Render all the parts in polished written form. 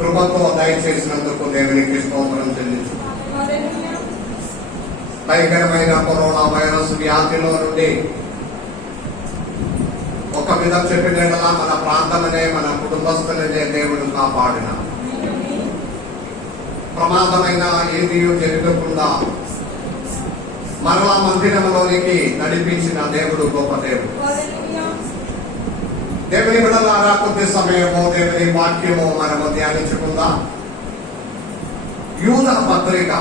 కృపతో దయచేసినందుకు దేవునికి స్తోత్రం చెల్లించు. భయంకరమైన కరోనా వైరస్ వ్యాధిలో నుండి ఒక విధం చెప్పినట్లా మన ప్రాంతమనే మన కుటుంబస్తులనే దేవుడు కాపాడిన, ప్రమాదమైన ఏది జరగకుండా మరలా మందిరంలోనికి నడిపించిన దేవుడు గొప్ప దేవుడు. దేవుని బిడ్డలారా, కొద్ది సమయము దేవుని వాక్యము మనము ధ్యానించుకుందాం. యూదా పత్రిక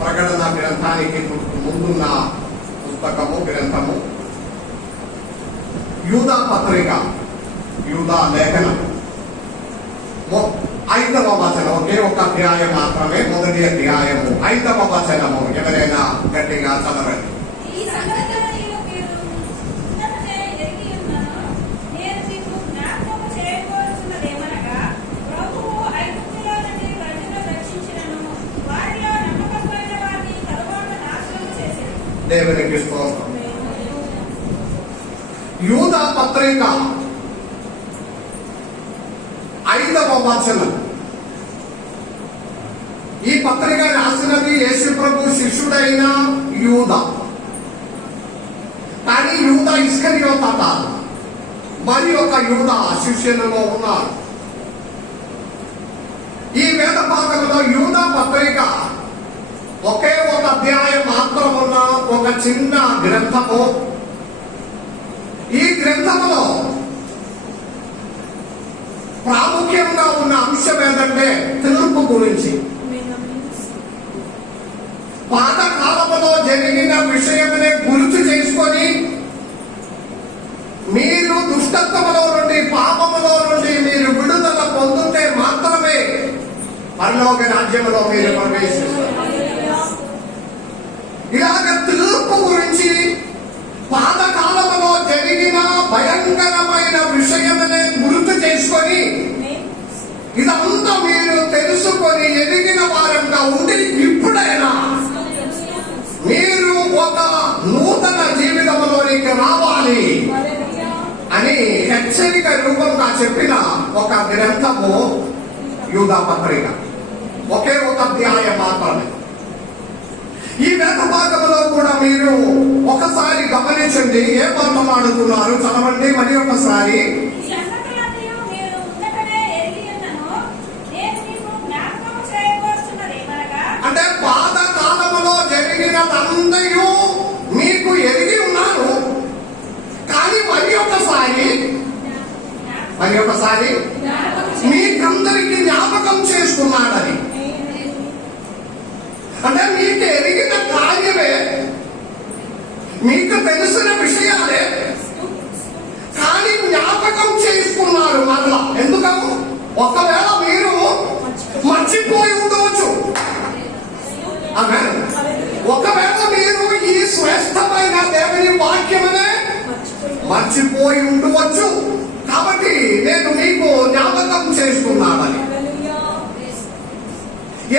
ప్రకటన గ్రంథానికి ముందున్న గ్రంథము యూదా పత్రిక, యూదా లేఖనం 5వ వచనం. ఒకే ఒక అధ్యాయం మాత్రమే, మొదటి అధ్యాయము 5వ వచనము. ఎవరైనా గట్టిగా చదవండి. దేవునికి స్తోత్రం. యూదా పత్రిక 5వ వచనం. ఈ పత్రిక రాసినది యేసు ప్రభు శిష్యుడైన యూదా. కానీ యూదా ఇస్కరియోత కాదు, మరి ఒక యూదా శిష్యులలో ఉన్నారు. ఈ వేద భాగంలో యూదా పత్రిక ఒకే ఒక అధ్యాయం మాత్రం ఉన్న ఒక చిన్న గ్రంథము. ఈ గ్రంథములో ప్రాముఖ్యంగా ఉన్న అంశం ఏంటంటే తీర్పు గురించి. పాతకాలములో జరిగిన విషయమనే గుర్తు చేసుకొని మీరు దుష్టత్వములో నుండి, పాపములో నుండి మీరు విడుదల పొందితే మాత్రమే పరలోక రాజ్యంలో మీరు ప్రవేశిస్తారు. ఇలాగ తీర్పు గురించి, పాతకాలంలో జరిగిన భయంకరమైన విషయమనే గుర్తు చేసుకొని ఇదంతా మీరు తెలుసుకొని ఎదిగిన వారంగా ఉండి ఇప్పుడైనా మీరు ఒక నూతన జీవితంలోనికి రావాలి అని హెచ్చరిక రూపంగా చెప్పిన ఒక గ్రంథము యూదా పత్రిక. ఒకే ఒక అధ్యాయం మాత్రమే. ఈ వేద భాగంలో కూడా మీరు ఒకసారి గమనించండి, ఏ మాట్లాడుతున్నారు చదవండి మరి ఒకసారి. అంటే పాత కాలంలో జరిగినదందరూ మీకు ఎరిగి ఉన్నారు, కానీ మరి ఒకసారి మీకందరికి జ్ఞాపకం చేసుకున్నాడని. అంటే మీకు ఎరిగిన కార్యమే, మీకు తెలిసిన విషయాలే, కానీ జ్ఞాపకం చేసుకున్నారు మరలా. ఎందుకను? ఒకవేళ మీరు మర్చిపోయి ఉండవచ్చు. ఒకవేళ మీరు ఈ శ్రేష్టమైన దేవుని వాక్యమనే మర్చిపోయి ఉండవచ్చు. కాబట్టి నేను మీకు జ్ఞాపకం చేసుకున్నానని.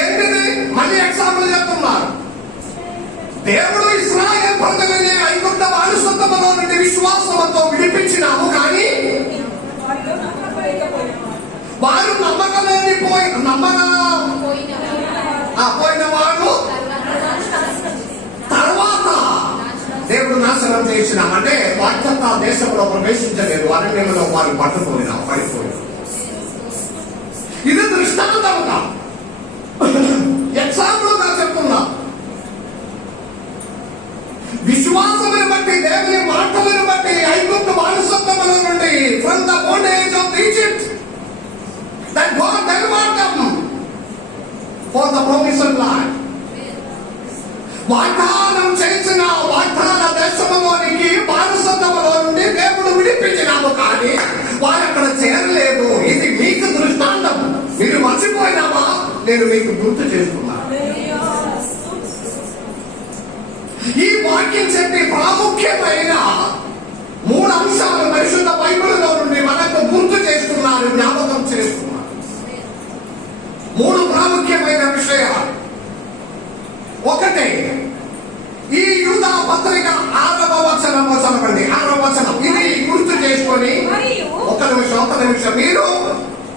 ఏంటిది? మళ్ళీ ఎగ్జాంపుల్ చెప్తున్నారు. దేవుడు ఇశ్రాయేలు ప్రజలని ఐగుప్త బానిసత్వములో నుండి విశ్వాసంతో విడిపించినాము, కానీ వారు పోయిన వారు తర్వాత దేవుడు నాశనం చేసినామంటే వాక్యత దేశంలో ప్రవేశించలేదు, అరణ్యంలో వారు పడిపోయినారు. ఇది దృష్టాంతంగా ఎగ్జాంపుల్ గా చెప్తున్నా. విశ్వాసమును బట్టి, దేవుని మాటలను బట్టి ఐగుప్తు బానిసత్వముల నుండి, from the bondage of Egypt, that God delivered them for the promised land. వాగ్దానం చేసిన వాగ్దాన దేశంలోనికి బానిసత్వములో నుండి దేవుడు విడిపించినాము, కానీ వారు అక్కడ చేరలేదు. ఇది మీకు దృష్టాంతం. మీరు మర్చిపోయినామా? నేను మీకు గుర్తు చేస్తున్నా. ఈ వాక్యం చెప్పి ప్రాముఖ్యమైన 3 అంశాలు పరిశుద్ధ బైబిల్లో నుండి మనకు గుర్తు చేస్తున్నారు, జ్ఞాపకం చేస్తున్నారు. 3 ప్రాముఖ్యమైన విషయాలు. ఒకటి, ఈ యూదా పత్రిక 6వ వచనము చదవండి. 6వ వచనం ఇది గుర్తు చేసుకొని ఒక నిమిషం మీరు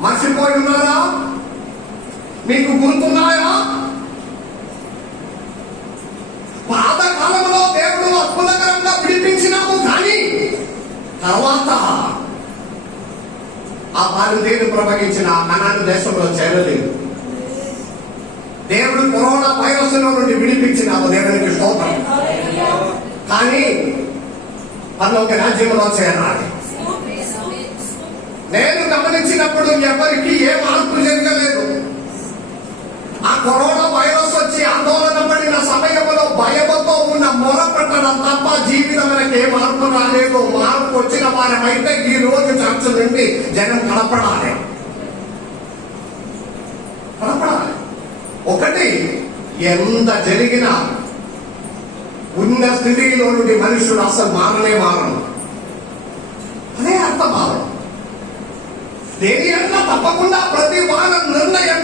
మర్చిపోయి ఉన్నారా? మీకు గుర్తున్నాయా? పాతకాలంలో దేవుడు అద్భుతకరంగా విడిపించినాము, కానీ తర్వాత ఆ బయలుదేరి ప్రవహించిన కనాను దేశంలో చేరలేదు. దేవుడు కరోనా వైరస్ నుండి విడిపించినాము, దేవునికి స్తోత్రం. కానీ పరలోక రాజ్యంలో చేరాలి. నేను గమనించినప్పుడు ఎవరికి ఏ మార్పు జరగలేదు. ఆ కరోనా వైరస్ వచ్చి ఆందోళన పడిన సమయంలో భయముతో ఉన్న మొర పెట్టడం తప్ప జీవితం ఏ మార్పు రాలేదు. మార్పు వచ్చిన వారమైతే ఈ రోజు చర్చ నుండి జనం కనపడాలి. ఒకటి, ఎంత జరిగినా ఉన్న స్థితిలో నుండి మనుషుడు అసలు మారను. అదే అర్థం మారడం. దేని అన్న తప్పకుండా ప్రతి వారం నిర్ణయం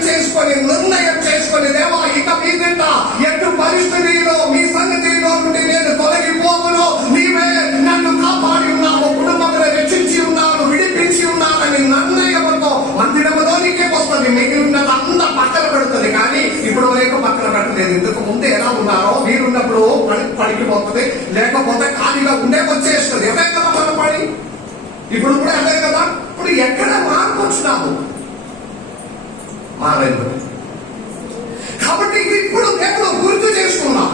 చేసుకొని దేవా ఇక మీదట ఎటు పరిస్థితిలో మీ సన్నిధిలో నుండి నేను తొలగిపోవును, నీవే నన్ను కాపాడి ఉన్నావు, కుటుంబంలో రక్షించి ఉన్నాను, విడిపించి ఉన్నానని నిర్ణయంతో మందిరంలోనికే వస్తుంది. మిగిలినది అంతా పక్కన పెడుతుంది. కానీ ఇప్పుడు వరకు పక్కన పెట్టలేదు. ఇంతకు ముందు ఎలా ఉన్నారో మీరున్నప్పుడు పడికిపోతుంది, లేకపోతే ఖాళీగా ఉండే వచ్చేస్తుంది. అదే కదా మన పడి. ఇప్పుడు కూడా అదే కదా. ఇప్పుడు ఎక్కడ మార్పు వచ్చినాము? మారేందు. కాబట్టి ఇప్పుడు దేవుడు గుర్తు చేసుకున్నాం,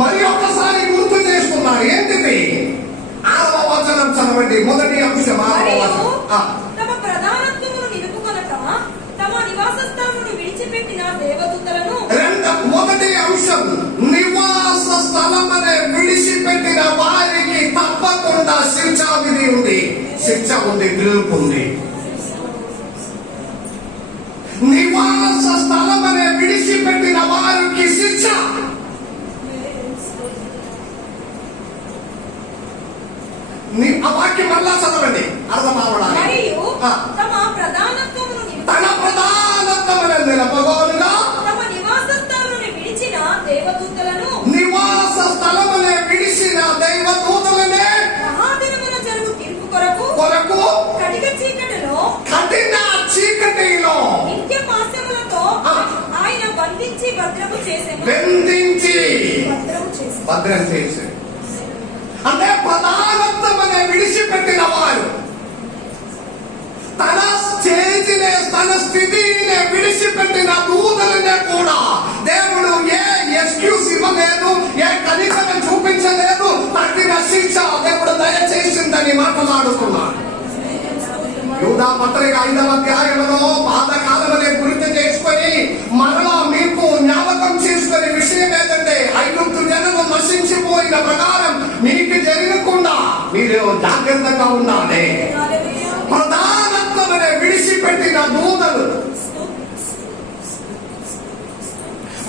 మరి ఒక్కసారి గుర్తు చేసుకున్నారు. ఏంటిది? 6వ వచనం చదవండి. మొదటి అంశం 6వ వచనం. తమ ప్రధానత్వమును నిలుపుకొనక తమ నివాస స్థలమును విడిచిపెట్టిన దేవదూతలను. మొదటి అంశం, నివాస స్థలమనే విడిచిపెట్టిన వారికి తప్పకుండా శిక్షా విధి ఉంది, శిక్ష ఉంది, పిలుపు ఉంది. నివాస స్థలమనే విడిచిపెట్టిన వారికి శిక్ష. ఆ వాక్యం మళ్ళా చదవండి, అర్థం అవడానికి. తన ప్రధానత్వమును నిలపగోలుగా తమ నివాస స్థలమును విడిచిన దేవదూతలను. నివాస స్థలమునే విడిచిన దైవదూతలనే మహాదినమున జరుగు తీర్పు కొరకు కఠిన చీకటిలో నిత్య పాశములతో ఆయన బంధించి భద్రం చేసి అంటే ప్రధానత్వమనే విడిచిపెట్టిన వారు తన స్టేజినే, తన స్థితినే విడిచిపెట్టిన దూతలనే కూడా దేవుడు ఏ ఎక్స్క్యూజ్ ఇవ్వలేదు, ఏ కనికరం చూపించలేదు. తగిన శిక్ష దేవుడు దయచేసిందని మాట్లాడుతున్నాడు. యూదా పత్రిక 5వ అధ్యాయంలో పాతకాలమనే గుర్తు చేసుకొని మరలా మీకు జ్ఞాపకం చేసుకునే విషయం ఏంటంటే, ఐగుప్తు జనము నశించిపోయిన ప్రకారం మీకు జరగకుండా మీరు జాగ్రత్తగా ఉండాలి. ప్రధానత్వమనే విడిచిపెట్టిన దూతలు.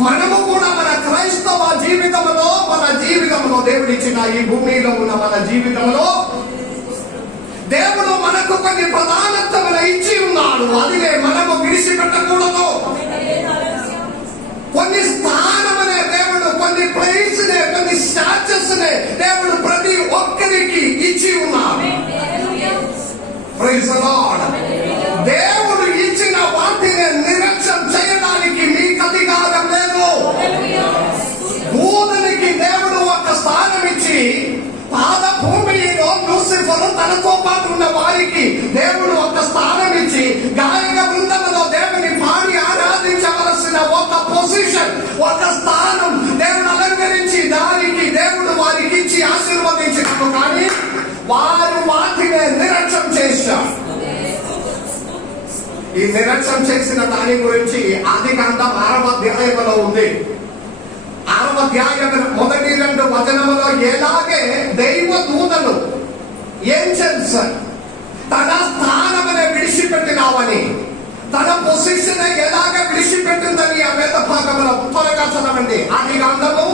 మనము కూడా మన క్రైస్తవ జీవితంలో దేవుడిచ్చిన ఈ భూమిలో ఉన్న మన జీవితంలో దేవుడు మనకు కొన్ని ప్రధానత్వములు ఇచ్చి ఉన్నాడు. అదిలే మనము విడిచిపెట్టకూడదు. కొన్ని స్థానమనే దేవుడు, కొన్ని ప్లేస్ నే, కొన్ని స్టాటస్ నే దేవుడు ప్రతి ఒక్కరికి ఇచ్చి ఉన్నాడు. Praise the lord. దేవుడు ఇచ్చిన వాటిని నిర్లక్ష్యం చేయడానికి మీకు అధికారం లేదు. భూమికి దేవుడు ఒక స్థానం ఇచ్చి పాద భూమిలో లూసిఫర్ తనతో పాటు ఉన్న వారికి దేవుడు ఒక స్థానం ఇచ్చి గాయక బృందంలో దేవుని పాడి ఆరాధించవలసిన ఒక పొజిషన్, ఒక స్థానం దేవుడు అలంకరించి దానికి దేవుడు వారికి ఇచ్చి ఆశీర్వదించినప్పుడు, కానీ వారు వాటిని నిర్లక్ష్యం చేశారు. ఈ నిర్లక్ష్యం చేసిన దాని గురించి ఆదికాండం 6వ అధ్యాయంలో ఉంది. 6వ అధ్యాయం మొదటి 2 వచనములో ఎలాగే దైవ దూతలు ఏంజెల్స్ తన స్థానమనే విడిచిపెట్టినావని, తన పొజిషన్ ఎలాగ విడిచిపెట్టిందని ఆ వేద భాగంలో త్వరగా చదవండి. ఆదికాండము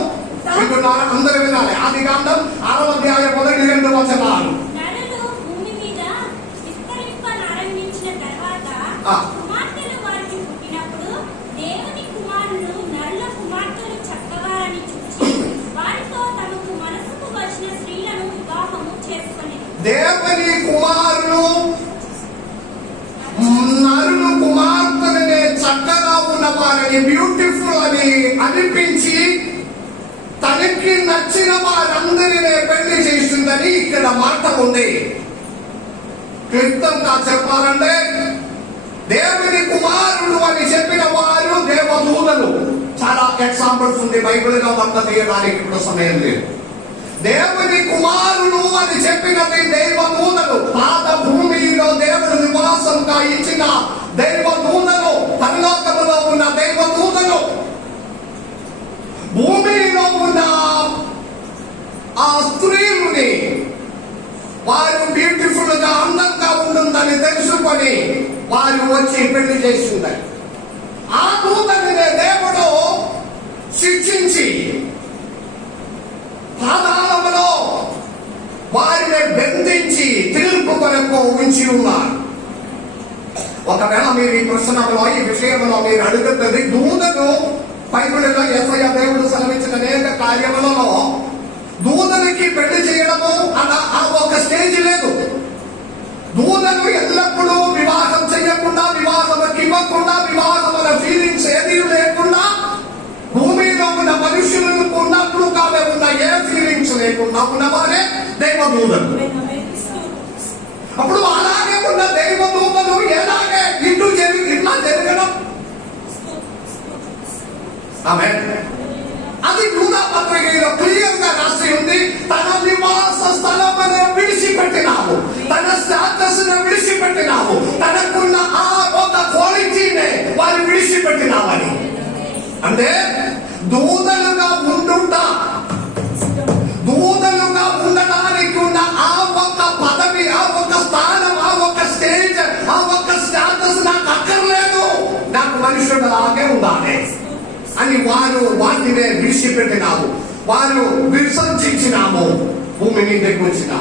అందరూ వినాలి. ఆదికాండం 6వ అధ్యాయం మొదటి 2 వచనాలు. దేవుని కుమారులు నచ్చిన వారందరినీ పెళ్లి చేసిందని ఇక్కడ మాట ఉంది. క్లుప్తంగా చెప్పాలంటే దేవుని కుమారుడు అని చెప్పిన వారు దేవదూతలు. చాలా ఎగ్జాంపుల్స్ ఉంది బైబిల్లో, వంట తీయడానికి ఇప్పుడు సమయం లేదు. దేవుని కుమారుడు అని చెప్పినది దేవదూతలు. పాత భూమిలో దేవుడు నివాసంగా ఇచ్చిన దేవదూతలు, పరలోకములో ఉన్న దేవదూతలు, భూమిలో ఉన్న ఆ స్త్రీలని వారు బ్యూటిఫుల్ గా అందంగా ఉంటుందని తెలుసుకొని వారు వచ్చి పెళ్లి చేస్తుంటారు. ఆ దూతని దేవుడు శిక్షించి పాతాళములో వారిని బంధించి తీర్పు కొరకు ఉంచి ఉన్నారు. ఒకవేళ మీరు ఈ ప్రశ్నలో, ఈ విషయంలో మీరు అడుగుతుంది, దూతను బైబిల్లో యేసయ్య దేవుడు సెలవించిన అనేక కార్యములలో దూతనికి పెళ్లి చేయడము అన్న ఆ ఒక స్టేజ్ లేదు. దూతను ఎల్లప్పుడూ వివాహం చేయకుండా, వివాహంకి ఇవ్వకుండా, వివాహముల ఫీలింగ్స్ ఏది లేకుండా, భూమిలో ఉన్న మనుషులకు ఉన్నట్లుగా ఉన్న ఏ ఫీలింగ్స్ లేకుండా ఉన్నవారే దైవదూతలు. అప్పుడు అలాగే ఉన్న దైవదూతలు ఎలాగే ఇట్లా జరగడం. ఆమేన్. అది యూదా పత్రికలో క్లియర్ గా రాసి ఉంది. తన నివాస స్థలమును విడిచిపెట్టినావు, తన స్టేటస్ విడిచిపెట్టినావు, తనకున్న ఆ ఒక క్వాలిటీనే వారు విడిచిపెట్టినావని. అంటే దూతలుగా ఉండుంటా, దూతలుగా ఉండడానికి ఉన్న ఆ ఒక్క పదవి, ఆ ఒక్క స్థానం, ఆ ఒక్క స్టేజ్, ఆ ఒక్క స్టేటస్ నాకు అక్కర్లేదు, నాకు మనుషుడు అలాగే ఉండాలి అని వారు వాటినే విడిచిపెట్టినాము, వారు విసర్జించినాము, భూమి మీదకి వచ్చిన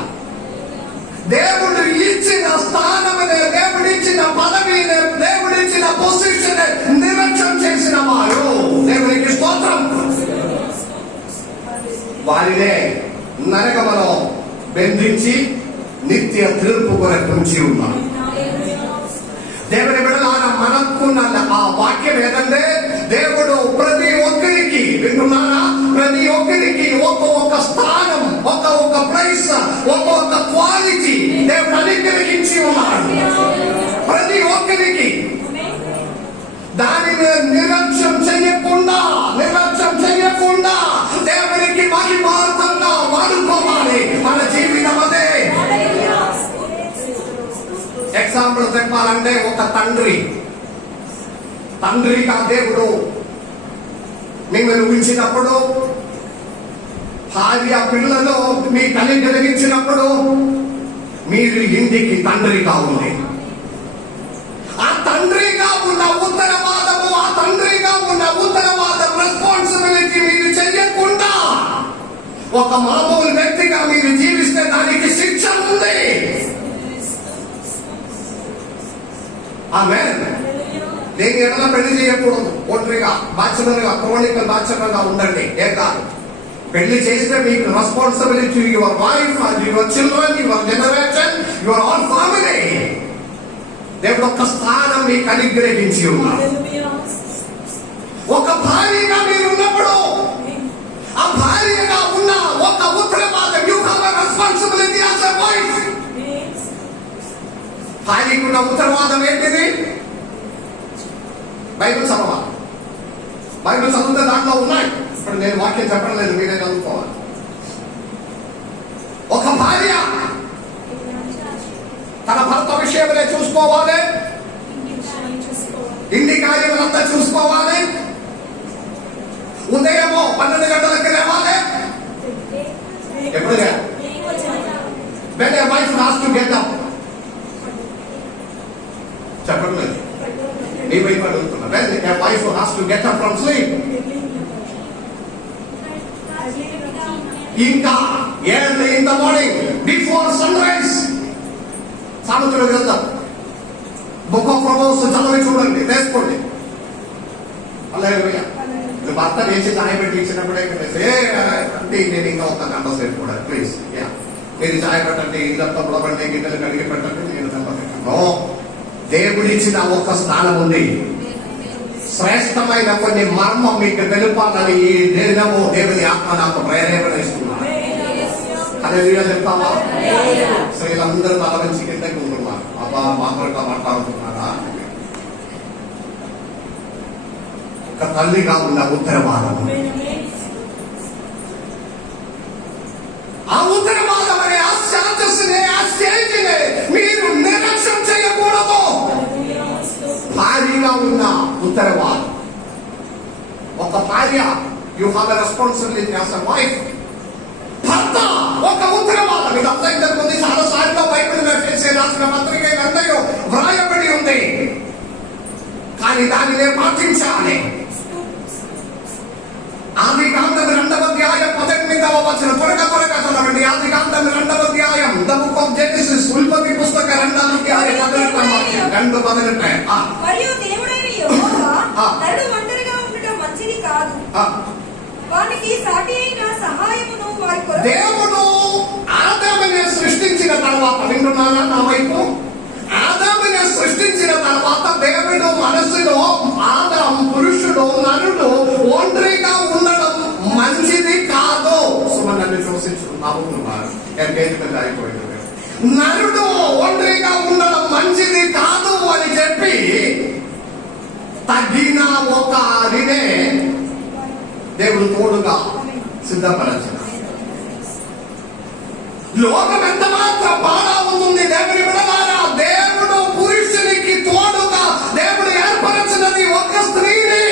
దేవుడు ఇచ్చిన స్థానమునే, దేవుడు ఇచ్చిన పదవిని, దేవుడు ఇచ్చిన పొజిషన్ నిర్లక్ష్యం చేసిన వారు, దేవునికి స్తోత్రం, వారినే నరకములో బంధించి నిత్య తీర్పు కొరకు ఉంచి ఉన్నారు. దేవుని బిడ్డలారా, మనకున్న ఆ వాక్యం ఏదంటే దేవుడు ప్రతి ఒక్కరికి, వింటున్నారా, ప్రతి ఒక్కరికి ఒక్కొక్క స్థానం, ఒక్కొక్క ప్రైస్, ఒక్కొక్క క్వాలిటీ దేవుడు అనుగ్రహించి ఉన్నాడు. ప్రతి ఒక్కరికి దానిని నిర్లక్ష్యం చేయకుండా దేవునికి మహిమార్థంగా వాడుకోవాలి మన జీవితం. అదే ఎగ్జాంపుల్ చెప్పాలంటే, ఒక తండ్రిగా దేవుడు మిమ్మల్ని ఉంచినప్పుడు, భార్య పిల్లలు మీ తల్లి కలిగించినప్పుడు, మీరు ఇంటికి తండ్రిగా ఉంది. ఆ తండ్రిగా ఉన్న ఉత్తరవాదము, ఆ తండ్రిగా ఉన్న ఉత్తరవాద రెస్పాన్సిబిలిటీ మీరు చెయ్యకుండా ఒక మామూలు వ్యక్తిగా మీరు జీవిస్తే దానికి శిక్ష ఉంది. ఆమేన్. నేను ఎడలా పెళ్లి చేయకూడదు, ఒంటరిగా బ్యాచులర్గా, క్రోనికల్ బ్యాచులర్గా ఉండండి. ఏ కాదు, పెళ్లి చేస్తే మీకు responsibility, your wife, your children, your generation, your all family. దేవుడు ఒక స్థానం మీకు అనుగ్రహించి ఉన్నారు. ఒక భార్యగా మీరు ఉన్నప్పుడు, ఆ భార్యగా ఉన్న ఒక ఉత్తరవాదం, you have a responsibility as a wife. భార్యకున్న ఉత్తరవాదం ఏంటిది? బైబిల్ చదవాలి. బైబిల్ చదివితే దాంట్లో ఉన్నాయి. ఇప్పుడు నేను వాక్యం చెప్పడం లేదు, మీరే చదువుకోవాలి. ఒక భార్య తన భర్త విషయములే చూసుకోవాలి, ఇంటి కార్యములంతా చూసుకోవాలి. ఉదయమో 12 గంటలకు లేవాలి. ఎప్పుడు when a wife has to get up, చెప్పట్లేదు, నీ వైపు అడుగుతున్నా. when a wife has to get up from sleep, ఇంకా early in the morning before sunrise. సామెతల గ్రంథం బుక్ ఆఫ్ ప్రొవర్బ్స్ చదివి చూడండి, వేసుకోండి. హల్లెలూయా. భర్త వేసి చాయ్ పెట్టి ఇచ్చినప్పుడే అంటే నేను ఇంకా ఒక గంట సేపు కూడా ప్లీజ్, మీరు చాయ్ పెట్టండి, ఇళ్ళంతా పుడబండి, గిన్నెలు కడిగి పెట్టండి, నేను దేవుడిచ్చిన ఒక స్థానం ఉంది. శ్రేష్టమైన కొన్ని మర్మం మీకు తెలుపాలని ఈ దినము దేవుని ఆత్మ నాకు ప్రేరేపణ ఇస్తున్నారు. హల్లెలూయా చెప్తావా? స్త్రీలందరూ తల నుంచి కిందకి ఉంటున్నారు. అబ్బా మామూలుగా మాట్లాడుతున్నారా? ఒక తల్లిగా ఉన్న ఉత్తరవాదం, ఆ ఉత్తరవాదం అనే ఆ స్టేటస్ని, ఆ స్టేజ్ని మీరు నిర్లక్ష్యం చేయకూడదు. భార్యగా ఉన్న ఉత్తరవాదం, ఒక భార్య, you have a responsibility as a wife. భర్త ఒక ఉత్తరవాదం. ఇది అంతా ఇంతకుముందు చాలా సార్లు బైబిల్ రాసిన పత్రిక అందరూ వ్రాయబడి ఉంది. కానీ దానినే పాటించాలి. ఆదికాండం 2వ అధ్యాయం 18వ వచనం. త్వరగా చదవండి. ఆదికాండం 2వ అధ్యాయం, ద బుక్ ఆఫ్ జెనసిస్, ఉల్పత్తి పుస్తక 2వ అధ్యాయం 2:18. మరియు దేవుడైన యెహోవా నరుడు ఒంటరిగా ఉండటం మంచిది కాదు, వానికి సాటి అయిన సహాయమును వారి కొరకు. దేవుడు ఆదాముని సృష్టించిన తర్వాత, వింటున్నారా నా వైపు? ఆదాముని సృష్టించిన తర్వాత దేవుడు మనసులో ఆదాం, పురుషుడు, నరుడు ఒంటరిగా ఉండడం మంచిది కాదు. సుమనని చూసించు నవ్వుతున్నారు. అయిపోయింది. నరుడు ఒంటరిగా ఉండడం మంచిది కాదు అని చెప్పి తగిన ఒక అదినే దేవుడు తోడుగా సిద్ధపరచిన. లోకం ఎంత మాత్రం పాడవుతుంది దేవుని విడవారా? దేవుడు పురుషునికి తోడుగా దేవుడు ఏర్పరచినది ఒక స్త్రీని.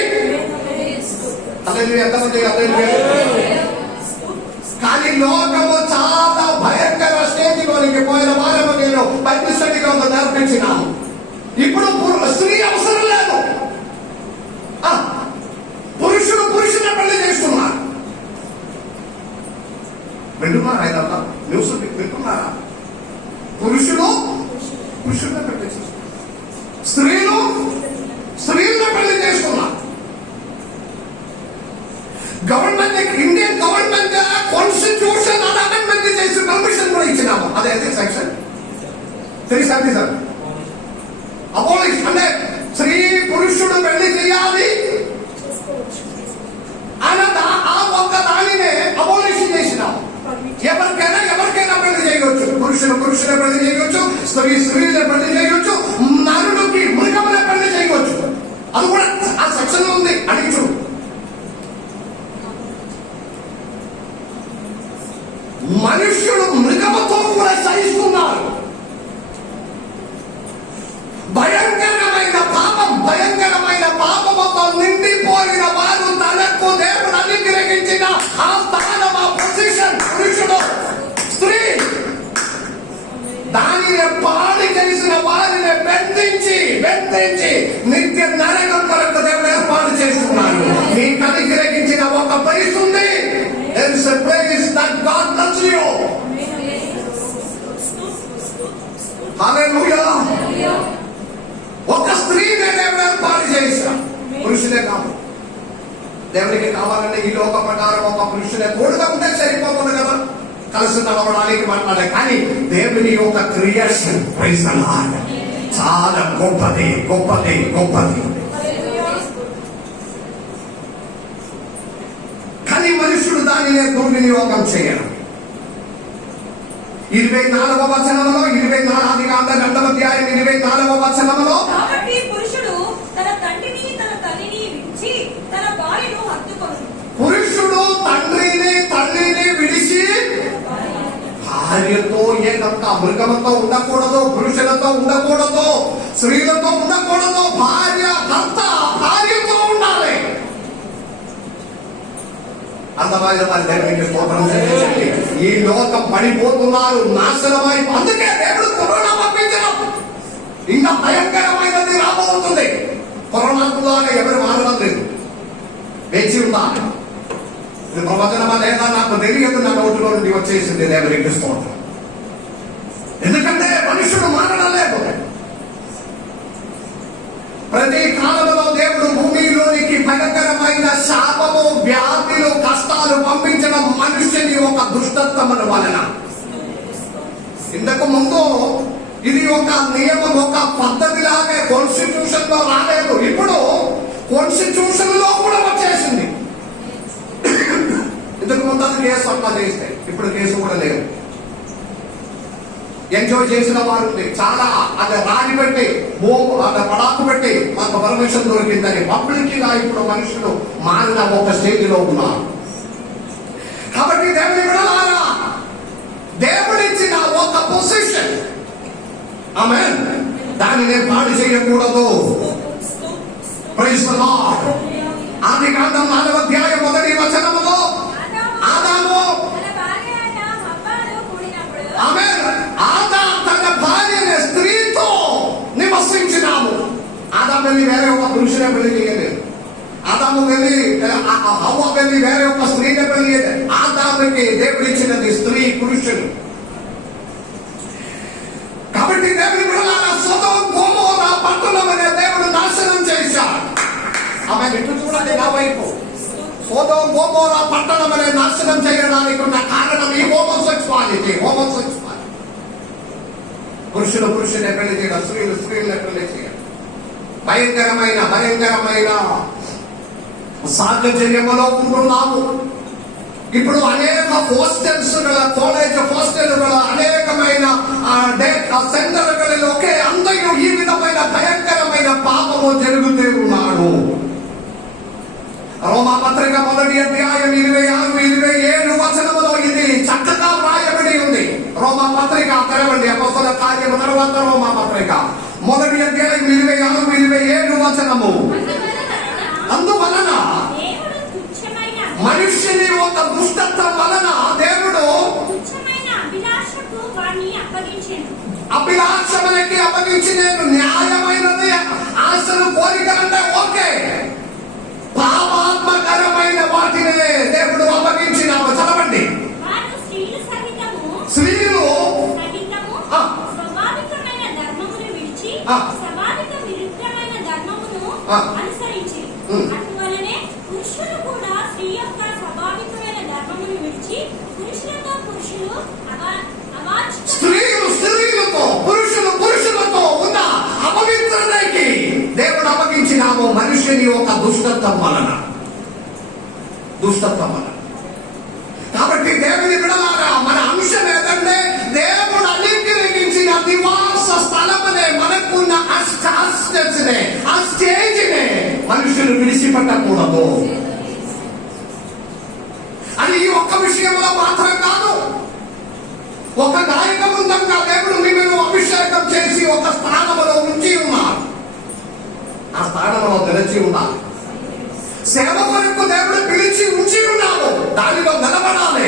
కానీ లోకము చాలా భయంకర స్టేజ్లోనికి పోయిన వారము నేను బైబిల్ స్టడీగా నేర్పించినాను. ఇప్పుడు స్త్రీ అవసరం లేదు. పురుషుడు పురుషుని పెళ్లి చేస్తున్నారు. వింటున్నారా? ఇదంతా న్యూస్ వింటున్నారా? పురుషులు పురుషుల్ని పెళ్లి చేస్తున్నారు, స్త్రీలు స్త్రీలను పెళ్లి చేస్తున్నారు. గవర్నమెంట్, ఇండియన్ గవర్నమెంట్ కాన్స్టిట్యూషన్ అది అమెండ్మెంట్ చేసి పర్మిషన్ కూడా ఇచ్చినాము. అదైతే సెక్షన్ 377 అబోలిష్, అంటే స్త్రీ పురుషుడు పెళ్లి చేయాలి అన్నది ఆ ఒక్క దానినే అబోలిషన్ చేసినాము. ఎవరికైనా పెళ్లి చేయవచ్చు. పురుషులు పెళ్లి చేయవచ్చు, స్త్రీల పెళ్లి చేయవచ్చు, నరుడికి మృగముల పెళ్లి చేయవచ్చు. అది కూడా ఆ సెక్షన్ ఉంది. అడిగి చూడు. మనుష్యుడు మృగముతో కూడా సహిస్తున్నారు. భయంకరమైన పాపముతో నిండిపోయిన వారు తనకు దేవుడు అనుగ్రహించిన ఆ స్థానం, ఆ పొజిషన్, పురుషుడు, స్త్రీ, దానిని పాడి చేసిన వారిని బెందించి నిత్య నరకం కొరకు దేవుడు ఏర్పాటు చేస్తున్నాడు. మీకు అనుగ్రహించిన ఒక ప్లేస్ ఉంది. There is a place that God loves you. Hallelujah. ఒక స్త్రీని దేవుడు ఏర్పాటు చేశాడు. పురుషులే కాదు. దేవుడికి కావాలంటే ఈ లోక ప్రకారం ఒక పురుషులే తోడుగా ఉంటే సరిపోతుంది కదా, కలిసి నడవడానికి మాట్లాడే. కానీ దేవుని యొక్క క్రియేషన్ చాలా గొప్పది. కానీ మనుషుడు దానిని దుర్వినియోగం చేయడం. 24వ వచనంలో, 2వ అధ్యాయం 24వ వచనంలో, కాబట్టి పురుషుడు తన తండ్రిని తన తల్లిని విడిచి తన భార్యను హత్తుకొనును. పురుషుడు తండ్రిని తల్లిని విడిచి భార్యతో, ఏకంగా మృగముతో ఉండకూడదు, పురుషులతో ఉండకూడదు, స్త్రీలతో ఉండకూడదు. భర్త భార్యతో ఉండాలి. ఈ లోకం పడిపోతున్నారు, నాశనమై. అందుకే దేవుడు కరోనా పంపించడం. ఇంకా భయంకరమైనది రాబోతుంది. కరోనాకు ఎవరు మారడం లేదు, వేచి ఉండాలి. ఇది ప్రవచనం లేదా నాకు తెలియదు, నా నోటిలో నుండి వచ్చేసింది దేవుడికి స్తోత్రం. ఎందుకంటే మనుషుడు మారడం లేదు. ప్రతి కాలంలో దేవుడు భూమిలోనికి భయంకరమైన శాపము, వ్యాధులు, కష్టాలు పంపించడం మనుషుని ఒక దుష్టత్వముల వలన. ఇంతకు ముందు ఇది ఒక నియమం, ఒక పద్ధతి లాగే కాన్స్టిట్యూషన్ లో రాలేదు. ఇప్పుడు కాన్స్టిట్యూషన్ లో కూడా వచ్చేసింది. ఇంతకు ముందు కేసు అట్లా చేస్తే ఇప్పుడు కేసు కూడా లేదు. ఎంజాయ్ చేసిన వారు చాలా అది రాగి పెట్టి అది పడాకు పెట్టి మాకు పర్మిషన్ దొరికిందని పబ్లిక్ గా ఇప్పుడు మనుషులు మారిన ఒక స్టేజ్ లో ఉన్నారు. కాబట్టి దేవుని విడలారా, దేవుడిచ్చిన ఒక పొజిషన్ ఆమేన్, దానిని పాడు చేయకూడదు. Praise the lord. ఆదికాండం 4వ అధ్యాయం 1వ వచనములో ఆదాము ఆమేన్ తన భార్య స్త్రీతో నివసించినాము. ఆదాము వెళ్ళి వేరే ఒక పురుషునే పెళ్లి చేయలేదు. ఆదాము వెళ్ళి హవ్వ వెళ్ళి వేరే ఒక స్త్రీనే పెళ్లి చేయలేదు. ఆదాముకి దేవుడు ఇచ్చినది స్త్రీ పురుషుడు. కాబట్టి దేవుని విడలారా, సొదొమ గొమొర్రా పట్టణమనే దేవుడు నాశనం చేశాడు. ఆమె ఇటు చూడండి నా వైపు. సొదొమ గొమొర్రా పట్టణమనే నాశనం చేయడానికి ఉన్న కారణం ఈ హోమోసెక్సువాలిటీ. పురుషులు పురుషుని పెళ్లి చేయడం, స్త్రీలు స్త్రీలను పెళ్లి చేయడం, భయంకరమైన సాహచర్యములో ఉంటున్నాము. ఇప్పుడు అనేక హాస్టల్స్ గల, కాలేజ్ హాస్టల్ గల, అనేకమైన డే సెంటర్లలో అందరూ ఈ విధమైన భయంకరమైన పాపము జరుగుతూ ఉన్నాడు. రోమా పత్రిక 1వ అధ్యాయం 26-27 వచనములో ఇది చక్కగా వ్రాయబడి ఉంది. రోమా పత్రిక తెరవండి. అపొస్తలుల కార్యము తర్వాత రోమా పత్రిక 1వ అధ్యాయం 26-27 వచనము. అందువలన మనుష్యుని ఒక దుష్టత్వం వలన దేవుడు అభిలాషములకి అప్పగించిన న్యాయమైనది. ఆశలు కోరికలంటే ఓకే, పాపాత్మకరమైన వాటినే దేవుడు అప్పగించినాము. చదవండి. స్త్రీలు అనుసరించి అటువలనే పురుషులు కూడా స్త్రీ యొక్క స్వాభావికమైన ధర్మమును విడిచి పురుషులతో పురుషులు స్త్రీలతో పురుషులతో ఉన్న అపవిత్రతకి దేవుడు అప్పగించినాము. మనుషుని ఒక దుష్టత్వం వలన. కాబట్టి దేవుని విడలారా, మన అంశం ఏంటంటే దేవుడు అనుగ్రహించిన నివాస స్థలమనే మనకున్న ఆ స్టేజ్నే మనుషులు విడిచిపెట్టకూడదు. అది ఈ ఒక్క విషయంలో మాత్రం కాదు. ఒక నాయక బృందంగా దేవుడు మిమ్మల్ని అభిషేకం చేసి ఒక స్థానంలో ఉంచి ఉన్నారు. ఆ స్థానంలో నిలిచి ఉన్నారు. సేవ వరకు దేవుడు పిలిచి ఉంచి ఉన్నాడు. దానిలో నిలబడాలి.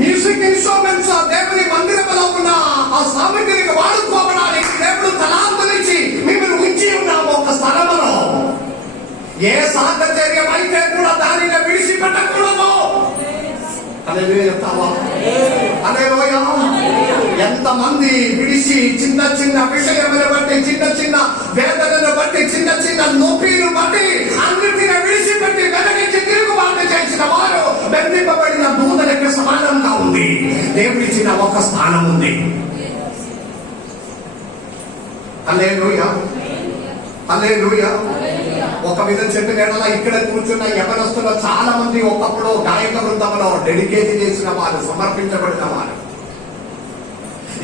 మ్యూజిక్ ఇన్స్ట్రుమెంట్స్ దేవుని మందిరంలో ఉన్న ఆ సామగ్రిని వాడుకోవడానికి దేవుడు తలాంతులిచ్చి మిమ్మల్ని ఉంచి ఉన్నాము ఒక స్థలంలో. ఏ సాహచర్యం అయితే కూడా దానిని విడిచిపెట్టకూడదు. ఎంతమంది విడిచి చిన్న విషయములను బట్టి, చిన్న వేదనను బట్టి, చిన్న నొప్పిని బట్టి అన్నిటిని విడిచిపెట్టి వెనకించి తిరుగుబాటు చేసిన వారు బంధింపబడిన దూతలకు సమానంగా ఉంది. దేవుడిచ్చిన ఒక స్థానం ఉంది. హల్లెలూయా. ఒక విధం చెప్పిన ఇక్కడ కూర్చున్న యవనస్తులు చాలా మంది ఒకప్పుడు గాయక బృందంలో డెడికేట్ చేసిన వారు, సమర్పించబడిన వారు.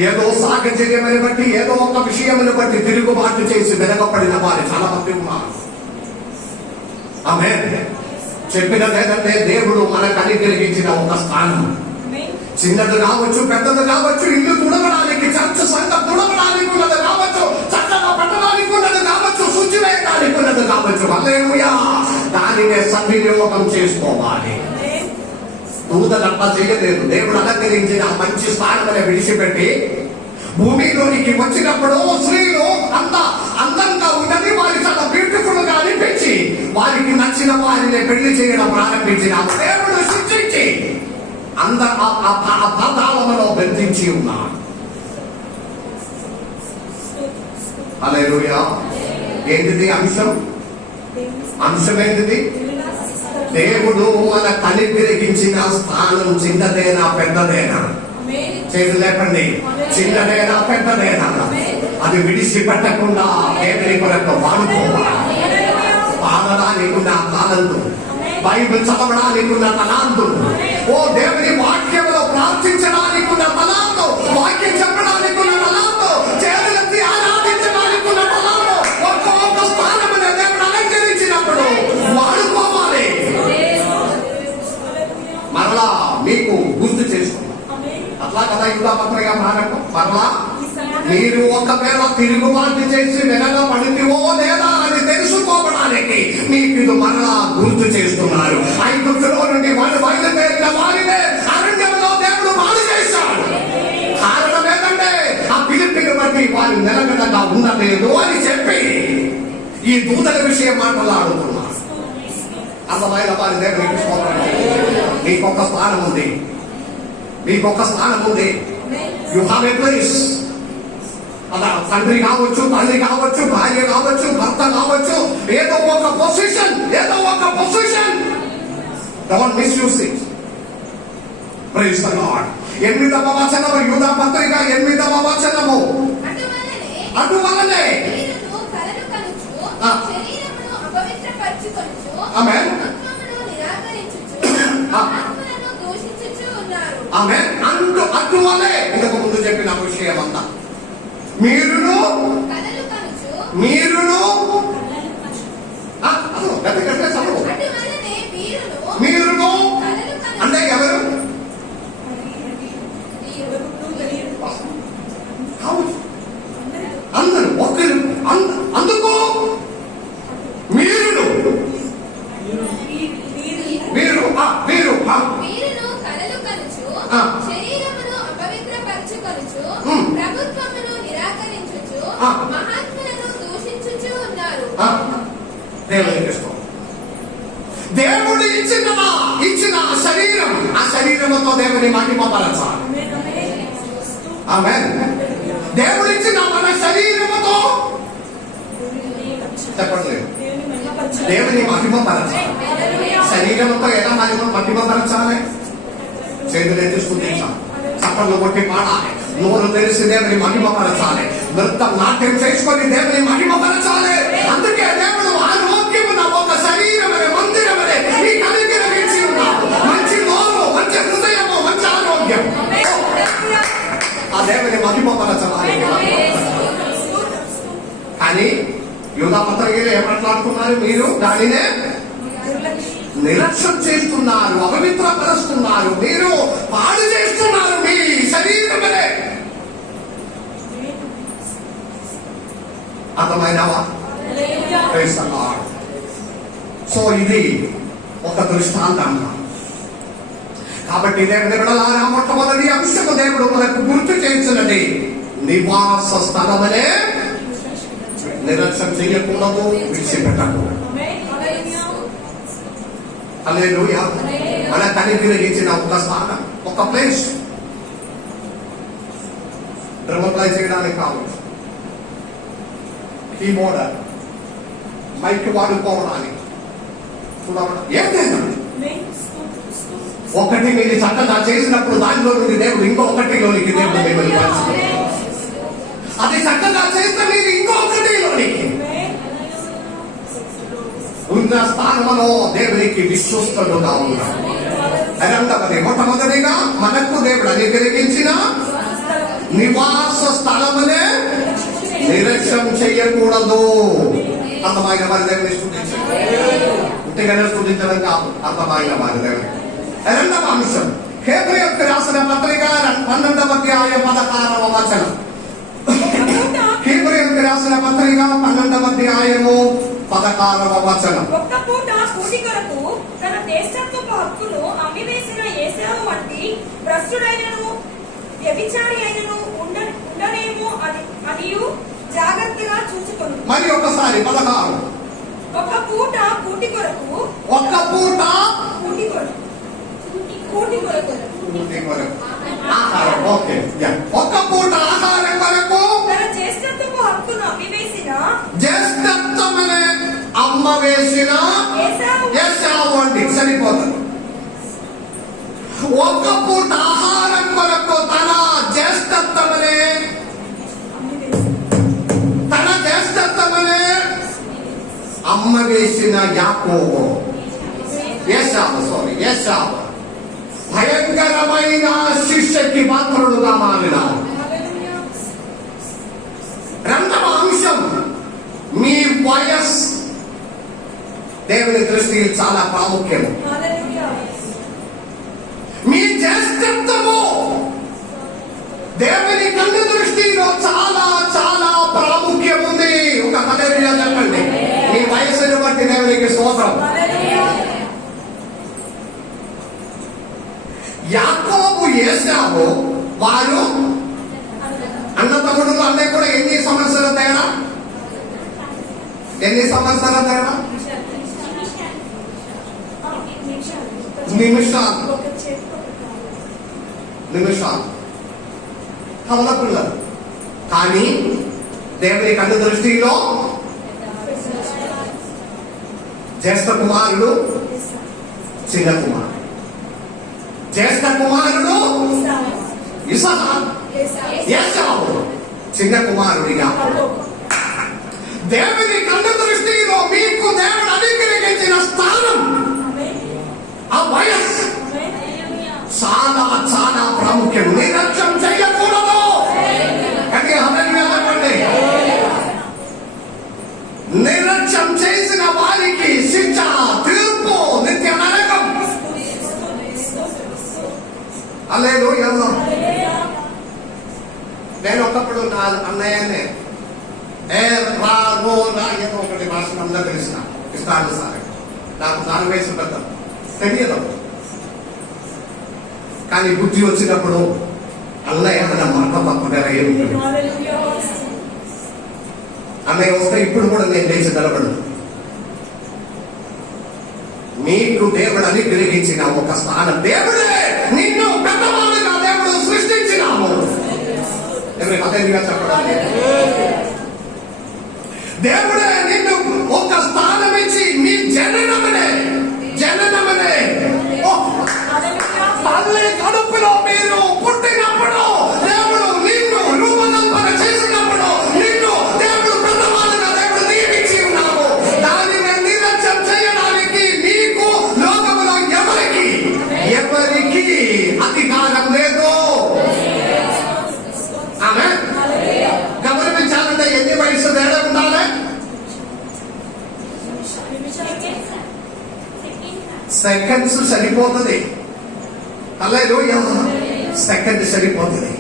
ఏదో సాహచర్యమని బట్టి, ఏదో ఒక విషయమును బట్టి తిరుగుబాటు చేసి వెనకబడిన వారు చాలా మంది ఉన్నారు. ఆమేన్. చెప్పినదేదంటే దేవుడు మనకు అనుగ్రహించిన ఒక స్థానం. చిన్నది కావచ్చు, పెద్దది కావచ్చు, ఇల్లు తుడవడానికి, చర్చ సంఘం తుడవడానికి ఉన్నది కావచ్చు, చక్కగా పెట్టడానికి ఉన్నది కావచ్చు, శుచి వేయడానికి ఉన్నది కావచ్చు. హల్లెలూయా. దానినే సద్వినియోగం చేసుకోవాలి. దూతలప్ప చేయలేదు. దేవుడు అలంకరించిన మంచి స్థానమని విడిచిపెట్టి భూమిలోనికి వచ్చినప్పుడు స్త్రీలు అంత అందంగా ఉన్నది, వారి చాలా బ్యూటిఫుల్ గా అనిపించి వారికి నచ్చిన వారిని పెళ్లి చేయడం ప్రారంభించిన దేవుడు సృష్టించి అందరూ ఆ పాతాళములో బంధించి ఉన్నారు. హల్లెలూయా. ఏంటిది అంశం? ఏంటిది? దేవుడు మనకు అనుగ్రహించిన స్థానం చిన్నదేనా పెద్దదేనా? చేతులు లేపండి. చిన్నదేనా పెద్దదేనా? అది అది విడిచిపెట్టకుండా దేవుని కొరకు వాడుకోవాలి. పాడడానికి ఉన్న తాళంతు, బైబిల్ చదవడానికి ఉన్న తలాంతు, ఓ దేవుని వాక్యంలో ప్రార్థించడానికి ఉన్న తలాంతు, వాక్యం చెప్పడానికి ఉన్న తలాంతు, చేతులెత్తి ఆరాధించడానికి ఉన్న తలాంతు, ఒక్కొక్క స్థానమున దేవుడు అలంకరించినప్పుడు వాడుకోవాలి. మరలా మీకు గుర్తు చేసుకున్నాం. అట్లా కదా యూదాపత్రిక మారకు మరలా మీరు ఒకవేళ తిరుగుబాటు చేసి వెనకబడితివో లేదా అని తెలుసుకోవడానికి మీకు ఇది మరలా గుర్తు చేస్తున్నారు. ఐగుప్తులో నుండి వాళ్ళు బయలుదేరిన వారినే అరణ్యంలో దేవుడు బాగు చేశాడు. కారణం ఏంటంటే ఆ పిలుపుని బట్టి వారు నిలకడగా ఉండలేదు అని చెప్పి ఈ దూతల విషయం మాట్లాడుతున్నారు. అర్థమైన వారి దేవునికి స్తోత్రం. మీకొక స్థానం ఉంది, మీకొక స్థానం ఉంది. You have a place. అలా తండ్రి కావచ్చు, తల్లి కావచ్చు, భార్య కావచ్చు, భర్త కావచ్చు, ఏదో ఒక పొజిషన్, ఏదో ఒక position. Don't misuse it. Praise the lord. 8వ వచనము, యూదా పత్రిక 8వ వచనము. అటువలనే ఆమేన్. ఆమేన్. అటువలే ఇంతకు ముందు చెప్పిన విషయం అంతా మీరును మీరును అంటే ఎవరు? అందరూ ఒకరు. అందుకు మీరును మీరు దేవుడు ఇచ్చిన శరీరం, ఆ శరీరముతో దేవుని మహిమపరచాలి. ఆమేన్. దేవుడు ఇచ్చిన మన శరీరముతో చెప్పండి దేవుని మహిమపరచాలి. శరీరంతో ఎలా మహిమపరచాలి? చేతులు తీసుకుంటాం, చప్పట్లు కొట్టి పాడాలి, నోరు తెలిసి దేవుని మహిమపరచాలి, నృత్యం నాట్యం చేసుకొని దేవుని మహిమపరచాలి. అందుకే దేవుడు ఆరోగ్యమున ఒక శరీరమనే మందిరమనే మీకు అనుగ్రహించి ఉన్నాడు. మంచి నోరు, మంచి హృదయము, మంచి ఆరోగ్యం. ఆ దేవుని మహిమపరచాలి. కానీ యూదా పత్రికలో ఏమాట్లాడుతున్నారు? మీరు దానినే నిర్లక్ష్యం చేస్తున్నారు, అపవిత్రపరుస్తున్నారు, మీరు పాడు చేస్తున్నారు మీ శరీరమనే. అర్థమైనవా? సో ఇది ఒక దృష్టాంతం. కాబట్టి దేవుని బిడ్డలారా, మొట్టమొదటి అంశము దేవుడు మనకు గుర్తు చేస్తున్నది నివాస స్థలమనే నిర్లక్ష్యం చేయకూడదు, విడిచిపెట్టకూడదు. హల్లెలూయా. మనకు అనుగ్రహించిన ఒక స్థానం, ఒక ప్లేస్. డ్రమప్లై చేయడానికి కావచ్చు, కీబోర్డ్, మైక్ వాడుకోవడానికి, ఏదైనా ఒకటి మీరు చక్కగా చేసినప్పుడు దానిలో నుండి దేవుడు ఇంకొకటిలోనికి దేవుడు మిమ్మల్ని పంచుతాడు. అది చక్కగా చేస్తే మీరు ఇంకొకటిలోనికి ఉన్న స్థానంలో దేవునికి విశ్వస్తుడుగా ఉన్నాడు. రెండవది, మొట్టమొదటిగా మనకు దేవుడు అనుగ్రహించిన నివాస స్థలమునే నిర్లక్ష్యం చేయకూడదు. అర్థమైన వారి దేవుని స్తుతించండి. ఇంటిగానే స్తుతించడం కాదు, అర్థమైన వారి దేవుని. రెండవ అంశం, హెబ్రీయులకు రాసిన పత్రిక 12వ అధ్యాయం 16వ వచనం. హెబ్రీయులకు రాసిన పత్రిక 12వ అధ్యాయము 16వ వచనం. ఒక్క పూట కూటి కొరకు తన దేశత్వపు హక్కును అమ్మివేసిన ఏశావు వంటి భ్రష్టుడైనను వ్యభిచారి అయినను ఉండనేమో అదియు జాగ్రత్తగా చూసుకొను. మరి ఒకసారి 16. ఒక్క పూట కూటి కొరకు, ఒక్క పూట కూటి కొరకు, కూటి కొరకు ఆహారం. ఓకే, ఒక్క పూట ఆహారం కొరకు తన జ్యేష్ఠత్వపు హక్కును జ్యేష్ఠత్వమనే అమ్మ వేసిన ఏశావు అండి. సరిపోతుంది. ఒక్క పూట ఆహారం కొరకు తన జ్యేష్ఠత్వమనే అమ్మ వేసిన యాకోబు, యేసావు భయంకరమైన శిక్షకి పాత్రుడుగా మారినాడు. రెండవ అంశం, మీ వయస్ దేవుని దృష్టికి చాలా ప్రాముఖ్యము. మీ జ్యేష్ఠత్వము దేవుని కన్ను దృష్టిలో చాలా చాలా ప్రాముఖ్యం ఉంది. ఒక హల్లెలూయా చెప్పండి. మీ వయసుని బట్టి దేవునికి స్తోత్రం. యాకోబు, యేసావు వారు అన్న తమ్ముడులు. అన్నయ్య కూడా ఎన్ని సంవత్సరాల తేడా? ఎన్ని సంవత్సరాల తేడా? నిమిషాలు కవల పిల్లలు. కానీ దేవుని కన్ను దృష్టిలో జ్యేష్ఠ కుమారుడు, చిన్న కుమారుడు. జ్యేష్ఠ కుమారుడు ఇస్సాకు, యేసావు చిన్న కుమారుడిగా. దేవుని కన్ను దృష్టిలో మీకు దేవుడు అనుగ్రహించిన స్థానం, ఆ వయస్సు చాలా చాలా ప్రాముఖ్యం. నిర్లక్ష్యం చేయకూడదు. కానీ నిర్లక్ష్యం చేసిన వారికి శిక్ష, తీర్పు, నిత్య నరకం. హల్లెలూయా. నేను ఒకప్పుడు నా అన్నయ్యనే ఏదో ఒకటి భాషను అందరూ తెలిసిన ఇష్టానుసారి. నాకు 4 వయసు పెద్ద తెలియదు. కానీ బుద్ధి వచ్చినప్పుడు అన్నయ్య నా మాట తప్పకుండా అన్నయ్య వస్తే ఇప్పుడు కూడా నేను లేచి నిలబడను. మీకు దేవుడు అనుగ్రహించిన ఒక స్థానం, దేవుడే నిన్ను పెద్దవాడుగా దేవుడు సృష్టించినాము. అదేవిగా చెప్పడానికి దేవుడే నిన్ను ఒక స్థానం ఇచ్చి మీ జననమనే తల్లి కడుపులో మీరు పుట్టినప్పుడు దేవుడు నిన్ను రూపకల్పన చేసినప్పుడు నిన్ను దేవుడు పెద్దవాడుగా దేవుడు నియమించి ఉన్నాము. దానిని నిర్లక్ష్యం చేయడానికి మీకు లోకములో ఎవరికి అధికారం లేదు. ఆమె గమనించాలంటే ఎన్ని వయసు తేడా ఉండాలి? సెకండ్స్ సరిపోతుంది. హల్లెలూయా. సెకండ్ సరిపోతుంది,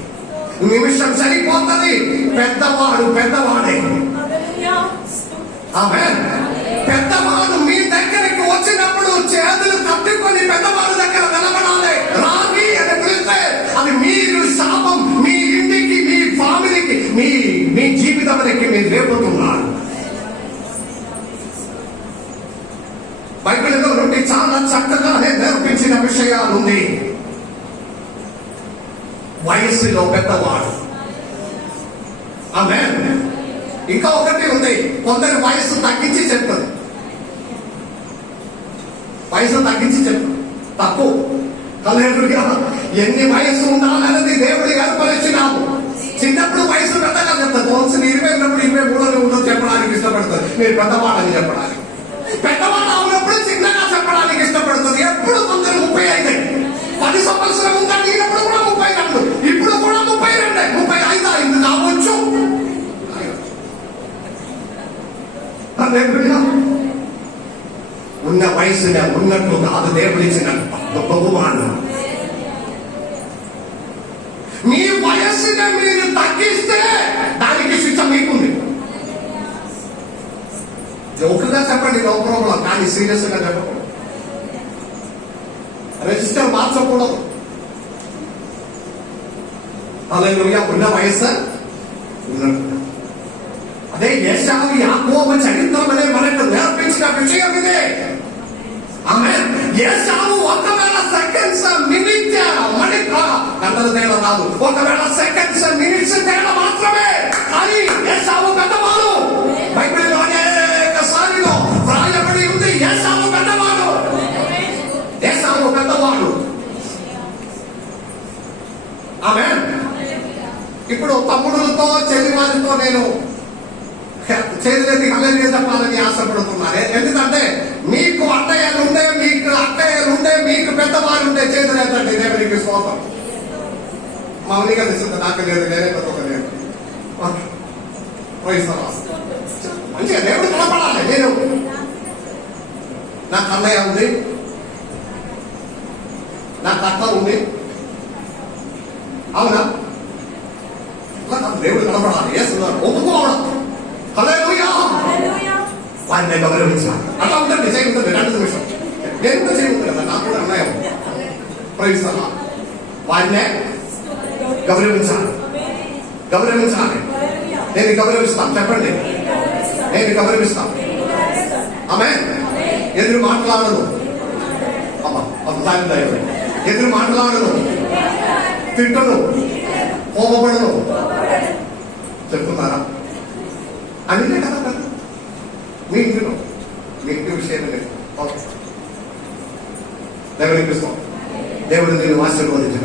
నిమిషం సరిపోతుంది. పెద్దవాడే. ఆమేన్. పెద్దవాడు మీ దగ్గరికి వచ్చినప్పుడు చేతులు కట్టుకొని పెద్దవాడు దగ్గర నిలబడాలి. రాగి అని పిలిస్తే అది మీరు శాపం మీ ఇంటికి, మీ ఫ్యామిలీకి, మీ జీవితానికి మీరు రేపుతున్నారు. బైబిల్లో నుండి చాలా చక్కగానే నేర్పించిన విషయాలు ఉంది. వయస్సులో పెద్దవాడు. ఆమేన్. ఇంకా ఒకటి ఉంది, కొందరు వయస్సు తగ్గించి చెప్తారు. వయసు తగ్గించి చెప్తారు, తప్పు. హల్లెలూయా. ఎన్ని వయస్సు ఉండాలన్నది దేవుడి ఏర్పరిచినాము. చిన్నప్పుడు వయసు పెద్దగా చెప్తారు. కొంచెం 20 ఉన్నప్పుడు 23 ఉందో చెప్పడానికి ఇష్టపడతారు. మీరు పెద్దవాడని చెప్పడానికి. పెద్దవాడు అవునప్పుడు చిన్నగా చెప్పడానికి ఇష్టపడుతుంది. ఎప్పుడు కొందరు 35, 10 సంవత్సరం ఉందండి. ఇప్పుడు కూడా 32, ఇప్పుడు కూడా 32, 35 అయింది కావచ్చు. ఉన్న వయసునే ఉన్నట్టు కాదు దేవుడిచ్చిన బహుమానం. మీ వయస్సుని మీరు తగ్గిస్తే దానికి శిక్ష మీకుంది. జోకుగా చెప్పండి, నో ప్రాబ్లం. కానీ సీరియస్ గా చెప్పకూడదు. రిజిస్టర్ మార్చకూడదు. హల్లెలూయా. ఉన్న వయస్సు ఉన్నట్టు. అదే యేసావు, యాకోబు చరిత్రమనే మనకు నేర్పించిన విషయం ఇదే. ఆమేన్. యేసావు ఒకవేళ సెకండ్స్, మినిట్, గంటల తేడా రాదు. ఒకవేళ సెకండ్స్, మినిట్స్ తేడా మాత్రమే. కానీ యేసావు పెద్దవాడు. బైబిల్లో అనేక సార్లు వ్రాయబడి ఉంది యేసావు పెద్దవాడు. యేసావు పెద్దవాడు. ఆమేన్. ఇప్పుడు తమ్ముడులతో, చెల్లివారితో నేను చేతులెత్తి హల్లెలూయా చెప్పాలని ఆశపడుతున్నారు. ఎందుకంటే మీకు అన్నయ్యలు ఉండే, మీకు అక్కయ్యలు ఉండే, మీకు పెద్దవారు ఉండే చేతులెత్తండి. దేవునికి స్తోత్రం. మౌనిగా తెలుస్తుంది, నాకు లేదు, నేనే లేదు. మంచిగా దేవుడు కనపడాలి. నేను నాకు అన్నయ్య ఉంది, నాకు అక్క ఉంది, అవునా? దేవుడు కనపడాలి. వేస్తున్నారు ఒప్పుకోవడం. హల్లెలూయా. వారిని గౌరవించాలి. అట్లా ఉంటుంది, చేయి ఉంటుంది. 2 నిమిషం నేను కూడా చేయి ఉంటుంది కదా, నాకు కూడా అన్నయ్య ఉంది. Praise the lord. వారినే గౌరవించాలి, గౌరవించాలి. నేను గౌరవిస్తాను. చెప్పండి, నేను గౌరవిస్తాను. ఆమేన్. ఎదురు మాట్లాడను, ఎదురు మాట్లాడను, తిట్టను, కోపపడను. చెప్తున్నారా? అన్నీ కదా మీ ఇంటిలో, మీ ఇంటి విషయం లేదు. ఓకే, దేవుడికి ఇస్తాం. దేవుడు నేను ఆశీర్వదించిన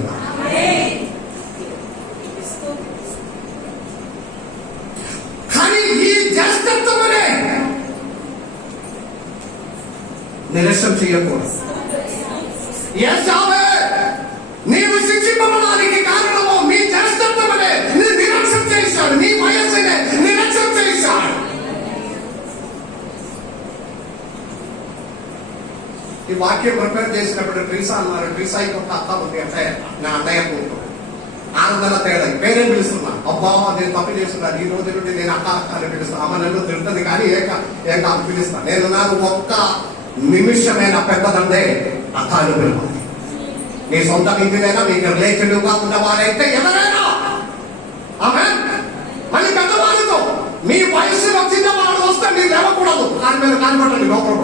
కానీ ఈ జ్యేష్ఠత్వమనే నిరసన చేయకూడదు. యేసావే, నీవు శిక్షింపబడడానికి కారణము మీ జ్యేష్ఠత్వమనే నిరసన చేశాడు, నీ వయస్సునే నిరసన చేశాడు. ఈ వాక్యం ప్రిపేర్ చేసినప్పుడు ట్రీసా అన్నారు. ట్రీసాకి ఒక అత్త ఉంది, అంటే నా అన్నయ్య కూతురు. 600 తేడా, పేరే పిలుస్తున్నా. అబ్బా నేను తప్పు చేస్తున్నాను, ఈ రోజు నుండి నేను అక్క అక్క అని పిలుస్తాను. అమ్మ నన్ను తింటుంది కానీ ఏక అని పిలుస్తాను. నేను నాకు ఒక్క నిమిషమైన పెద్దదంటే అక్కలు పిలవాలి. మీ సొంత ఇంటిదైనా, మీకు రిలేటెడ్ గా ఉన్న వారైతే ఎవరైనా, ఆమేన్. మళ్ళీ పెద్దవాళ్ళతో మీ వయసులో చిన్నవాడు వస్తే మీరు లేవకూడదు. దాని మీద కనబడండి, లోపల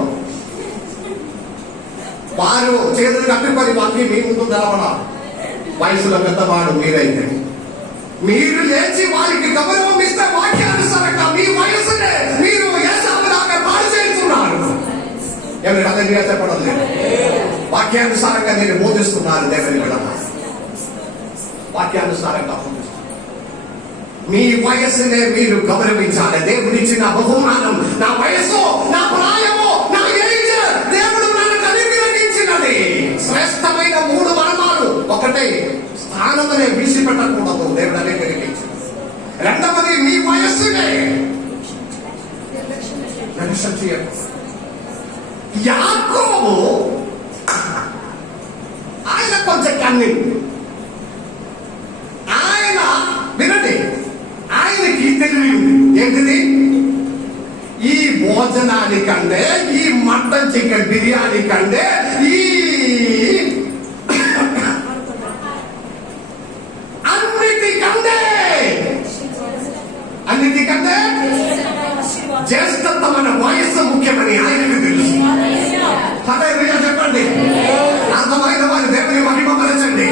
వారు చేతులు కట్టుకొని వాకి మీ ముందు నిలబడాలి. వయసులో పెద్దవాడు మీరైతే మీరు లేచి వారికి గౌరవం ఇస్తే వాక్యానుసారంగా మీ వయసునే మీరు యేసావులాగా పాడు చేస్తున్నారు. ఎవరి హల్లెలూయా చెప్పడం లేదు. వాక్యానుసారంగా నేను బోధిస్తున్నారు. దేవుని బిడ్డ, వాక్యానుసారంగా బోధిస్తున్నారు. మీ వయస్సునే మీరు గౌరవించాలి. దేవుడిచ్చిన బహుమానం నా వయస్సు, నా ప్రాయము, నా ఏజ్, దేవుడు నన్ను అనుగ్రహించినది. శ్రేష్టమైన 3 వరమాలు. ఒకటే, స్థానమనే విడిచిపెట్టకూడదు, దేవుడు అనుగ్రహించింది. రెండవది, మీ వయస్సునే నిర్లక్ష్యం చేయకూడదు. యాకోబు ఆయన కొంచెం కన్నింగ్. ఆయన వినండి, ఆయనకి తెలివి ఉంది. ఏంటిది? ఈ భోజనానికంటే, ఈ మటన్ చికెన్ బిర్యానీ కంటే, ఈ అన్నిటికంటే జ్యేష్ఠత్వమైన వయస్సు ముఖ్యమని ఆయనకు తెలుసు. హల్లెలూయా చెప్పండి. అర్థమైన వారి దేవుని మహిమపరచండి.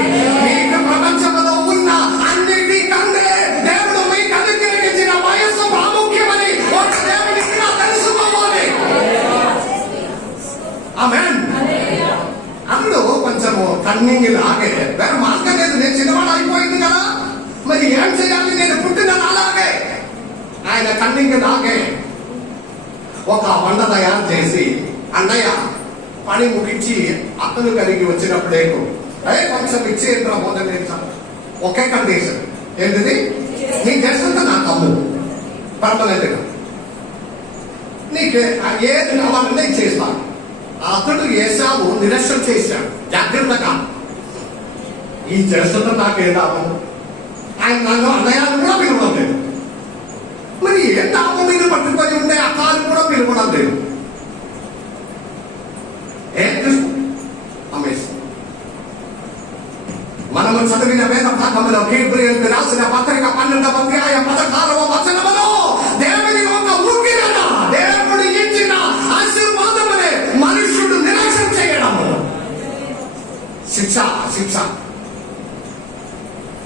మీకు ప్రపంచంలో ఉన్న అన్నిటికంటే దేవుడు మీకు అనుగ్రహించిన వయస్సు ప్రాముఖ్యమని ఒక దేవునికి తెలుసుకోవాలి. ఆమేన్. అందులో కొంచెము కన్నింగ్ లాగే వేరే మార్గం లేదు. నేను చిన్నవాడు అయిపోయింది కదా, మరి ఏం చేయాలి? నేను పుట్టిన అలాగే ఆయన కన్నింగ్ లాగే ఒక వంట తయారు చేసి, అన్నయ్య పని ముగించి అతను కలిగి వచ్చినప్పుడే కొంచెం ఇచ్చేంద్ర మొదలు నేర్చాను. ఒకే కండిషన్, ఏంటిది? నీ చేస్తుంటే నాకు అమ్ము పర్మనెంట్ గా, నీకు ఏది కావాలంటే ఇచ్చేస్తాను. అతడు యేసావు నిరసన చేశాడు జాగ్రత్తగా. ఈ చేస్తుంటే నాకేదాము? ఆయన నన్ను అన్నయ్యను కూడా పిలవడం లేదు. మరి ఏ తాపం మీద పట్టుకొని ఉండే అక్కాలు కూడా పిలవడం లేదు. మనము చదివిన వేద భాగంలో హెబ్రీయులకు రాసిన పత్రిక 12వ అధ్యాయం 16వ వచనములో దేవుని యొక్క ఊకిరన, దేవుడు ఇచ్చిన ఆశీర్వాదమునే మనుష్యుడు నిరాశం చేయడము శిక్ష.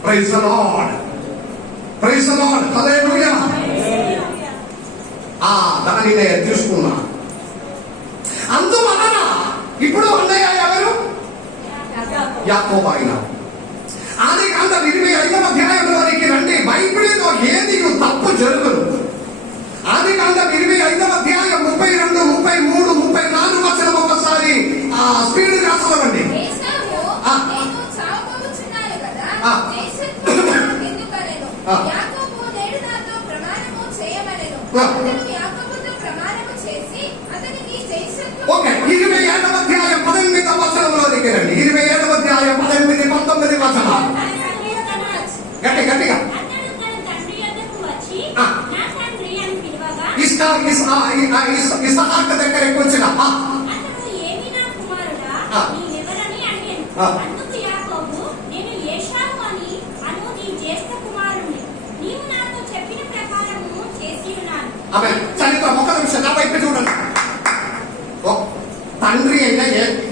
Praise the lord, praise the lord, hallelujah. దానినే తీసుకున్నా. అందువలన ఇప్పుడు అన్నయ్య ఎవరు? యాకోబు. ఆయన ఆదికాండం 25వ అధ్యాయంలోనికి రండి. బైబిల్లో ఏది తప్పు జరుగును. ఆది అతడు యాకోబుతో ప్రమాణము చేసి అతనికి జయశక్తులు ఓకే, 27వ అధ్యాయం 18వ వచనంలోనికి రండి. 27వ అధ్యాయం 18, 19 వచనాలు. గట్టిగా అతడు తన తండ్రి యొద్దకు వచ్చి ఆ. నా తండ్రి అని పిలవగా ఇస్సాకు దగ్గరికి వచ్చిన అతడు ఏమి నా కుమారుడా ఆ. నీవెవరని అడిగాను. ఆ. అందుకు యాకోబు నేను ఏశావు అని అను నీ జ్యేష్ఠ కుమారుణ్ణి. నీవు నాతో చెప్పిన ప్రకారము చేసి ఉన్నాను. ఆమె చరిత్ర ఒక నిమిషం నా వైపు చూడండి. తండ్రి అయిన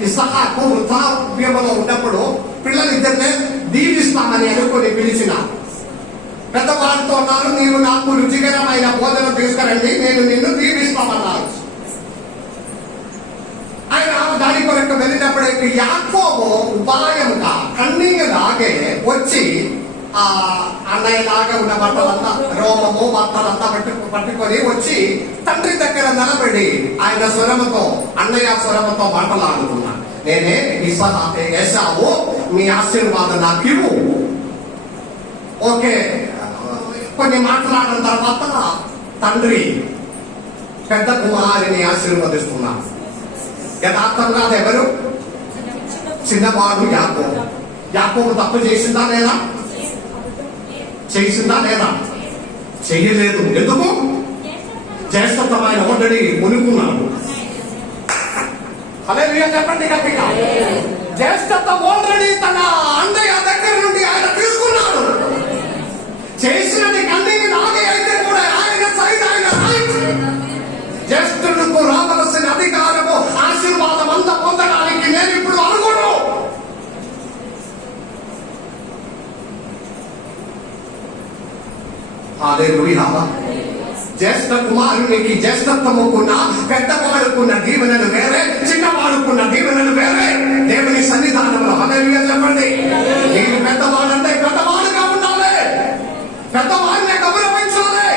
ఇస్సాకు వృద్ధాప్యములో ఉన్నప్పుడు పిల్లలిద్దరినే దీవిస్తామని అనుకుని పిలిచిన పెద్దవాడితో అన్నారు, నీవు నాకు రుచికరమైన భోజనం తీసుకురండి, నేను నిన్ను దీవిస్తామన్నారు. ఆయన దాని కొరకు వెళ్ళినప్పుడు యాకోబు ఉపాయముగా కన్నీలాగే వచ్చి ఆ అన్నయ్యలాగా ఉన్న బట్టలంతా రోమము బట్టలంతా పట్టుకొని వచ్చి తండ్రి దగ్గర నిలబడి ఆయన స్వరముతో అన్నయ్య స్వరముతో మాటలాడుతున్నాను. నేనే ఏశావు, మీ ఆశీర్వాదం నాకు ఇవ్వు. ఓకే, కొన్ని మాట్లాడిన తర్వాత తండ్రి పెద్ద కుమారుని ఆశీర్వదిస్తున్నాను. యథార్థంగా అది ఎవరు? చిన్నవాడు యాకోబు. యాకోబు తప్పు చేసిందా లేదా? చేసిందా లేదా? చెయ్యలేదు. ఎందుకు? జ్యేష్ఠతమైన ఒడ్డని మునుకున్నాడు. హల్లెలూయా చెప్పండి గట్టిగా. జ్యేష్ఠత్వం ఆల్రెడీ తన అన్నయ్య దగ్గర నుండి ఆయన తీసుకున్నాడు. చేసినది కన్నీకి నాగే అయితే కూడా ఆయన సైడ్ ఆయన రైట్. జ్యేష్ఠులకు రావలసిన అధికారము ఆశీర్వాదం అంతా పొందడానికి నేను ఇప్పుడు అనుకోను. హల్లెలూయా. జ్యేష్ఠ కుమారునికి జ్యేష్ఠత్వముకున్న పెద్దవాడుకున్న దీవెనలు వేరే, చిన్నవాడుకున్న దీవెనలు వేరే. దేవుని సన్నిధానంలో హల్లెలూయా చెప్పండి. నేను పెద్దవాడంటే పెద్దవాడుగా ఉండాలి, పెద్దవాడిని గౌరవించాలి.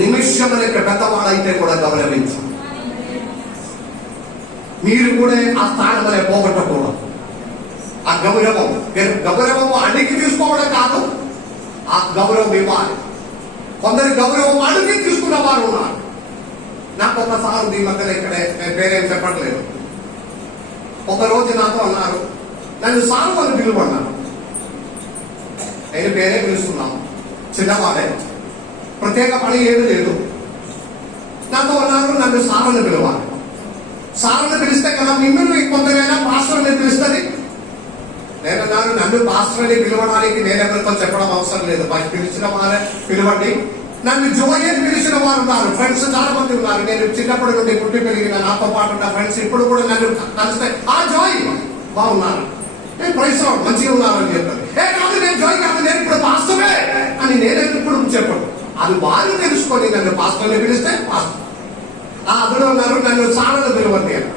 నిమిషం పెద్దవాడైతే కూడా గౌరవించాలి. మీరు కూడా ఆ స్థానంలో పోగొట్టకూడదు. ఆ గౌరవము అడిగి తీసుకోవడం కాదు, ఆ గౌరవం ఇవ్వాలి. కొందరు గౌరవం అడిగి తీసుకున్న వారు ఉన్నారు. నాకు ఒకసారి ఈ మధ్యలో ఇక్కడ పేరేం చెప్పట్లేదు. ఒక రోజు నాతో అన్నారు, నన్ను సారు అని పిలువన్నారు. నేను పేరే పిలుస్తున్నాను, చిన్నవాడే, ప్రత్యేక పని ఏమీ లేదు. నాతో అన్నారు, నన్ను సారని పిలవాలి. సారని పిలిస్తే కదా మిమ్మల్ని కొందరైనా పాస్టర్ని పిలుస్తుంది. నేనన్నాను, నన్ను పాస్టర్ని పిలవడానికి నేనెవరితో చెప్పడం అవసరం లేదు. పిలిచిన వారే పిలవండి. నన్ను జోయ్ అని పిలిచిన వారు ఉన్నారు, ఫ్రెండ్స్ చాలా మంది ఉన్నారు. నేను చిన్నప్పటి నుండి పుట్టి పెరిగిన నాతో పాటు ఉన్న ఫ్రెండ్స్ ఇప్పుడు కూడా నన్ను కలిస్తే ఆ జోయ్ బాగున్నారు, నేను ప్రైస్ మంచిగా ఉన్నారని చెప్పాను. కాదు నేను జోయ్ కాదు, నేను ఇప్పుడు పాస్టరే అని నేను ఇప్పుడు చెప్పను. అది వారు తెలుసుకొని నన్ను పాస్టర్ని పిలిస్తే పాస్టర్. అందులో ఉన్నారు, నన్ను సారలు పిలవండి అని.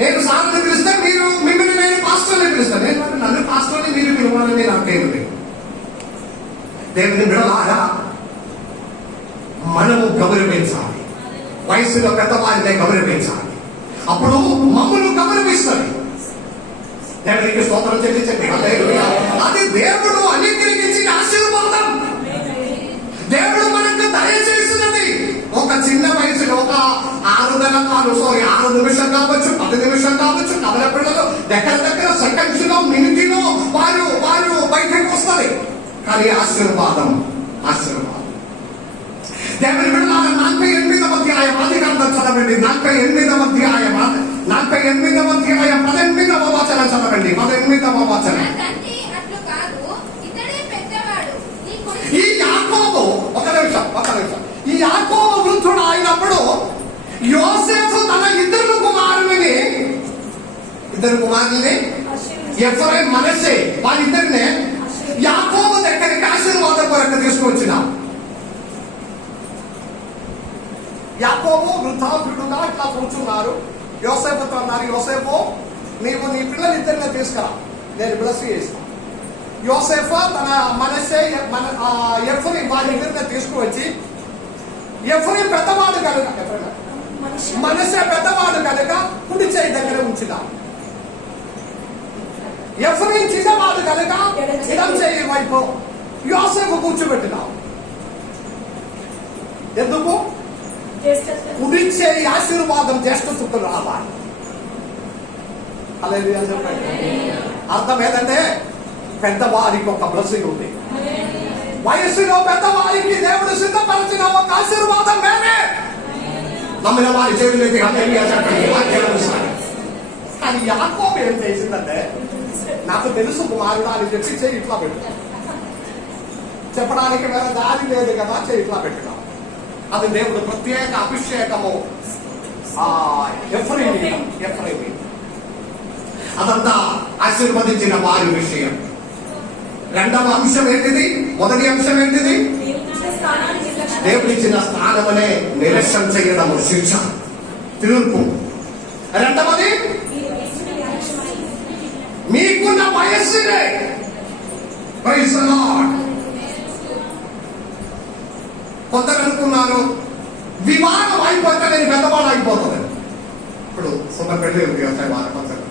నేను సారలు పిలిస్తే మీరు మిమ్మల్ని నేను పాస్టర్ని పిలుస్తాను. నేను నన్ను పాస్టర్ని మీరు పిలవాలని నాకేమిటి? దేవుని బిడ్డలారా, మనము గౌరవించాలి. వయసులో పెద్దవారినే గౌరవించాలి. అప్పుడు మమ్మల్ని గౌరవిస్తుంది. దేవునికి స్తోత్రం చెల్లించండి. అది దేవుడు అనుగ్రహించిన ఆశీర్వాదం. దేవుడు మనకు దయచేసినది. ఒక చిన్న వయసులో ఒక 6 నిమిషం కావచ్చు, 10 నిమిషం కావచ్చు, కథల పిల్లలు దగ్గర సెకండ్స్ లో మినిటిలో వారు బయటకు వస్తారు. కానీ ఆశీర్వాదం దేవుని బిడ్డలారా, 48వ అధ్యాయం ఆదికాండం చదవండి. 48వ అధ్యాయం 18వ వచనం చదవండి. 18వ వచనం. ఈ యాకోబు ఒక నిమిషం ఈ యాకోబు వృద్ధుడు అయినప్పుడు యోసేపు తన ఇద్దరు కుమారుని ఎఫ్రైం మనస్సే వాళ్ళిద్దరినే యాకోబు దగ్గరికి ఆశీర్వాదం కొరకు తీసుకొచ్చినాం. యాకోబు వృద్ధాప్యుడుగా ఇట్లా కూర్చున్నారు. యోసేపుతో అన్నారు, యోసేపు నీవు నీ పిల్లలిద్దరిని తీసుకురా, నేను బ్లెస్ చేస్తాను. యోసేపు తన మనస్సే ఎఫ్రైం వాళ్ళిద్దరిని తీసుకువచ్చి, ఎఫ్రైం పెద్దవాడు కనుక మనస్సే పెద్దవాడు కనుక కుడి చేయి దగ్గర ఉంచుదాం. ఎఫ్రైం చిన్నవాడు కనుక ఎడం చేయి వైపు యోసేపు కూర్చోబెట్టినాం. ఎందుకు? కుడిచ్చే ఆశీర్వాదం జ్యేష్ఠతులు రావాలి. హల్లెలూయా చెప్పండి. అర్థం ఏంటంటే పెద్దవారికి ఒక బ్లెస్సింగ్ ఉంది. వయస్సులో పెద్దవారికి దేవుడు సిద్ధపరిచిన ఒక ఆశీర్వాదం వేరే. నమ్మిన వారి చేతులైతే హల్లెలూయా చెప్పండి. కానీ యాకోబు ఏం చేసిందంటే, నాకు తెలుసు కుమారుడు అని చెప్పి చేయి ఇట్లా పెట్టు. చెప్పడానికి వేరే దారి లేదు కదా, చేయి ఇట్లా పెట్టినా. అది దేవుడు ప్రత్యేక అభిషేకము. ఎఫ్రైము అదంతా ఆశీర్వదించిన వారి విషయం. రెండవ అంశం ఏంటిది? మొదటి అంశం ఏంటిది? దేవుడిచ్చిన స్థానమనే నిర్లక్ష్యం చేయడము శిక్ష, తీర్పు. రెండవది మీకున్న వయస్సునే. Praise the lord. కొందరు అనుకున్నారు వివాహం అయిపోతే నేను పెద్దవాడు అయిపోతుంది. ఇప్పుడు సొంత పెళ్లి ఉంది వ్యవసాయ వారు కొందరు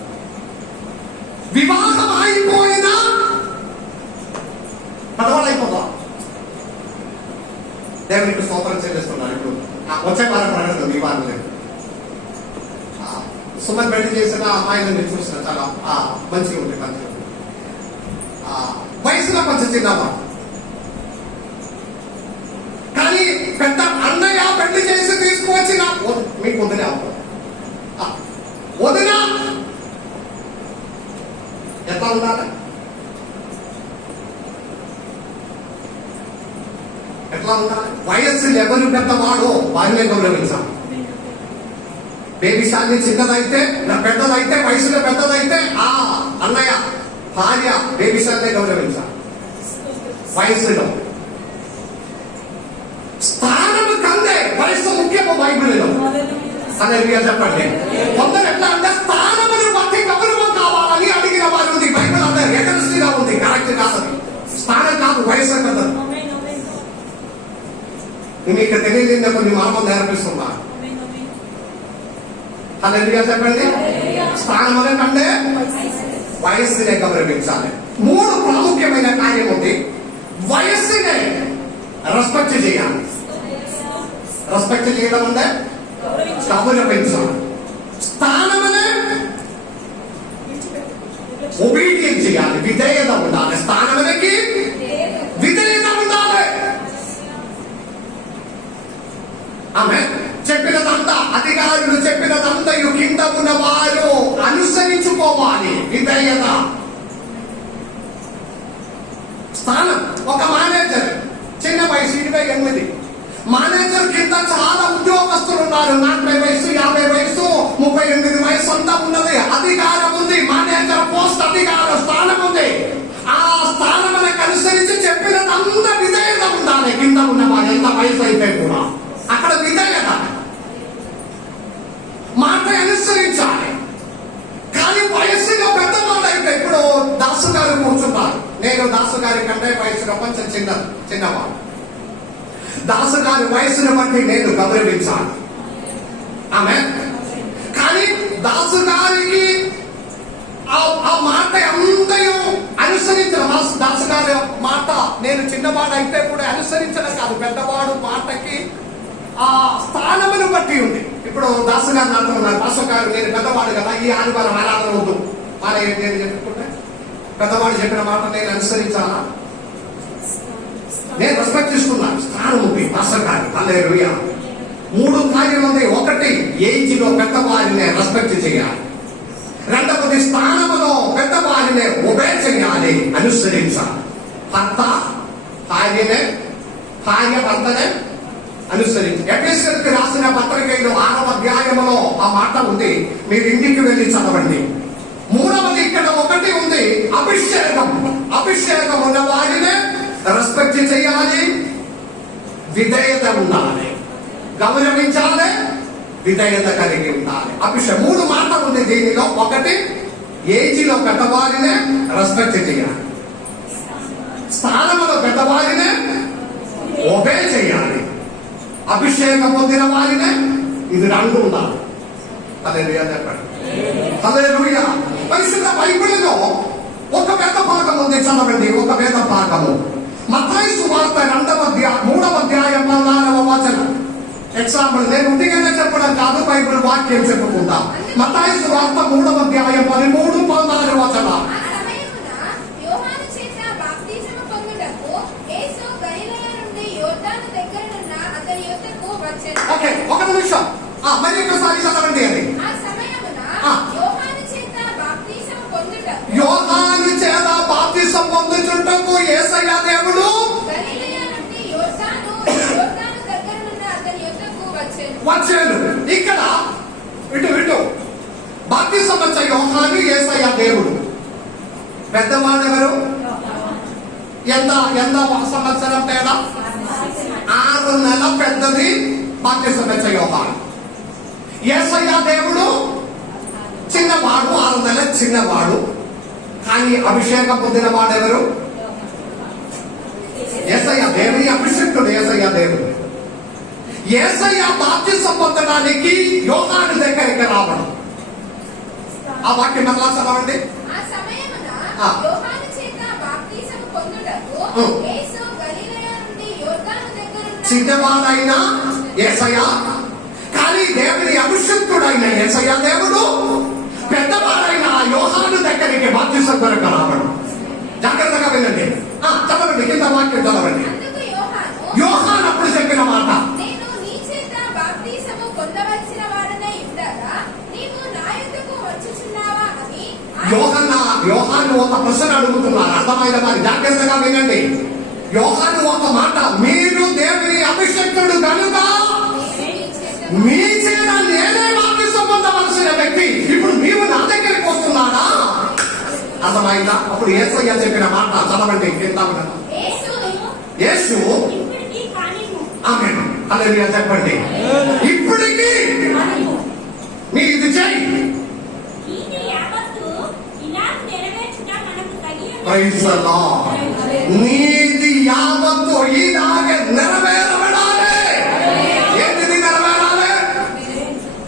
వివాహం అయిపోయినా పెద్దవాడు అయిపోతా. దేవునికి స్తోత్రం చెల్లిస్తున్నారు. ఇప్పుడు వచ్చే వారం ప్రకటన వివాహం లేదు. సుమన్ పెళ్లి చేసిన అమ్మాయిని నేను చూసిన చాలా మంచిగా ఉంది. వయసులో కొంచెం చిన్నవాడు, కానీ పెద్ద అన్నయ్య పెళ్లి చేసి తీసుకువచ్చిన మీకు వదిలే అవుతుంది. వదిన ఎట్లా ఉండాలి? ఎట్లా ఉండాలి? వయస్సు ఎవరు పెద్దవాడో వారినే గౌరవించాలి. బేబీ శాలి చిన్నదైతే, పెద్దదైతే, వయసులో పెద్దదైతే అన్నయ్య భార్య బేబీ శాలినే గౌరవించాలి. వయసులో స్థానము కందే వయసు ముఖ్యము బైబిల్లో. హల్లెలూయా చెప్పండి. కొందరు ఎట్లా అంటే స్థానమును బట్టి గౌరవం కావాలని అడిగిన వారు ఉంది. బైబిల్ అందరూ ఎకరిస్ట్గా ఉంది. కరెక్ట్ కాదు. స్థానం కాదు, వయసు కదా. మీకు తెలియదు కొన్ని మార్గం నేర్పిస్తున్నా. హల్లెలూయా చెప్పండి. స్థానమునే కంటే వయస్సునే గౌరవించాలి. మూడు ప్రాముఖ్యమైన కార్యం ఉంది. వయస్సునే రెస్పెక్ట్ చేయాలి. రెస్పెక్ట్ చేయడం అంటే గౌరవించాలి. స్థానమనే ఒబీడియన్స్ చేయాలి. విధేయత ఉండాలి. స్థానమనకి విధేయత ఉండాలి. ఆమె చెప్పినదంతా, అధికారులు చెప్పినదంతయు కింద ఉన్న వారు అనుసరించుకోవాలి. విధేయత. స్థానం. ఒక మేనేజర్ చిన్న వయసు 28. మేనేజర్ కింద చాలా ఉద్యోగస్తులు ఉన్నారు. 40 వయసు, 50 వయసు, 38 వయసు అంతా ఉన్నది. అధికారం ఉంది. మేనేజర్ పోస్ట్ అధికార స్థానం ఉంది. ఆ స్థానమునకు అనుసరించి చెప్పినదంతా విధేయత ఉండాలి. కింద ఉన్న వారు ఎంత వయసు అయితే కూడా అక్కడ విధేయత, మాట అనుసరించాలి. కానీ వయస్సులో పెద్దవాళ్ళు అయితే, ఇప్పుడు దాసు గారు కూర్చున్నారు. నేను దాసు గారి కంటే వయసులో కొంచెం చిన్నవాడు. దాసు గారి వయసును బట్టి నేను గౌరవించాలి. ఆమె కానీ దాసు గారికి ఆ మాట అంతయు అనుసరించడం. దాసు గారి మాట నేను చిన్నవాడు అయితే కూడా అనుసరించడం కాదు. పెద్దవాడు మాటకి ఆ స్థానమును బట్టి ఉంది. ఇప్పుడు దాసు గారు నాతో ఉన్నారు. దాసు గారు నేను పెద్దవాడు కదా, ఈ ఆదివారం ఆరాధన వద్దు నేను చెప్పుకుంటే పెద్దవాడు చెప్పిన మాట నేను అనుసరించాలా? నేను రెస్పెక్ట్ చేసుకున్నాను. స్థానం ఉంది దాసు గారు. హల్లెలూయా. మూడు కార్యం ఉంది. ఒకటి, ఏజ్ లో పెద్దవారిని రెస్పెక్ట్ చేయాలి. రెండవది, స్థానములో పెద్దవారిని ఒబే చేయాలి, అనుసరించాలి. భార్య భర్తనే అనుసరించి. ఎఫెసీయులకు రాసిన పత్రికలో 6వ అధ్యాయములో ఆ మాట ఉంది. మీరు ఇంటికి వెళ్ళి చదవండి. మూడవది ఇక్కడ ఒకటి ఉంది, అభిషేకం. అభిషేకం ఉన్న వారినే రెస్పెక్ట్ చేయాలి, విధేయత ఉండాలి, గౌరవించాలి, విధేయత కలిగి ఉండాలి. అభిషేకం. మూడు మాటలు ఉంది దీనిలో. ఒకటి, ఏజిలో పెద్దవారినే రెస్పెక్ట్ చేయాలి. స్థానంలో పెద్దవారినే ఒబే చేయాలి. అభిషేకం పొందిన వారినే ఇది రెండు ఉండాలి. హల్లెలూయా చెప్పండి. హల్లెలూయా. పరిశుద్ధ బైబిల్లో ఒక వేద భాగం ఉంది, చదవండి. ఒక వేద భాగము మత్తయి సువార్త 3వ అధ్యాయం 14వ వచనం. ఎగ్జాంపుల్ నేను ఉట్టిగానే చెప్పడం కాదు, బైబిల్ వాక్యం చెప్పుకుంటా. మత్తయి సువార్త 3వ అధ్యాయం 13, 14 వచనాలు. ఆ సమయమున యోహాను చేత బాప్తిసము పొందుటకు యేసు గలిలయ నుండి యోర్దాను దగ్గరనున్న అతని యొద్దకు వచ్చెను. ఓకే, ఒక నిమిషం. మరి ఒకసారి చదవండి అది. ఆ సమయమున ఆ. యోహాను చేత బాప్తిసము పొందుటకు యోహాను చేత బాప్తిసం పొందుచుంటకు యేసయ్య దేవుడు గలిలయ నుండి యోర్దాను దగ్గరనున్న అతని యొద్దకు వచ్చెను. వచ్చాడు. ఇక్కడ ఇటు బాప్తిసం వచ్చే యోహాను, యేసయ్య దేవుడు. పెద్దవాళ్ళు ఎవరు? ఎంత సంవత్సరం తేడా? 6 నెలల పెద్దది బాప్తిసం వచ్చే యోహాను. యేసయ్య దేవుడు చిన్నవాడు, 6 నెలల చిన్నవాడు. కానీ అభిషేకం పొందిన వాడెవరు? యేసయ్య దేవుని అభిషేకుడు. యేసయ్య దేవుడు. యేసయ్య బాప్తిసం పొందడానికి యోహాను దగ్గరికి రావడం. ఆ వాక్యం మరలా చదవండి. ఆ సమయమున ఆ. యోహాను చేత బాప్తిసము పొందుటకు యేసు గలిలయ నుండి యోర్దాను దగ్గరనున్న చిన్నవాడైన యేసయ్య, కానీ దేవుని అభిషేకుడైన యేసయ్య దేవుడు పెద్దవాడైన యోహాను దగ్గరికి బాప్తిసం కొరకు రావడం. జాగ్రత్తగా వినండి. చదవండి, కింద వాక్యం చదవండి. అందుకు యోహాను అప్పుడు చెప్పిన మాట, నేను నీ చేత బాప్తిసము పొందవలసిన వాడనై ఉండగా నీవు నా యొద్దకు వచ్చుచున్నావా అని యోహాను ఒక ప్రశ్న అడుగుతున్నారు. అర్థమైన వారి జాగ్రత్తగా వినండి. యోహాను ఒక మాట, మీరు దేవుని అభిషేకుడు కనుక మీ చేత నేనే బాప్తిసం పొందవలసిన వ్యక్తి, ఇప్పుడు నీవు నా దగ్గరికి వస్తున్నాడా? అర్థమైందా? అప్పుడు యేసయ్య చెప్పిన మాట చదవండి, కింద ఉన్నది. యేసు ఇప్పటికీ కానిమ్ము. ఆమేన్, హల్లెలూయా చెప్పండి. ఇప్పటికీ మీ ఇది చేయి. నీతి యావత్తు ఇలాగ నెరవేర్చుట మనకు తగి ఉన్నది. Praise the lord. నీతి యావత్తు ఇలాగే నెరవేరబడాలి. ఏంటిది నెరవేరాలి?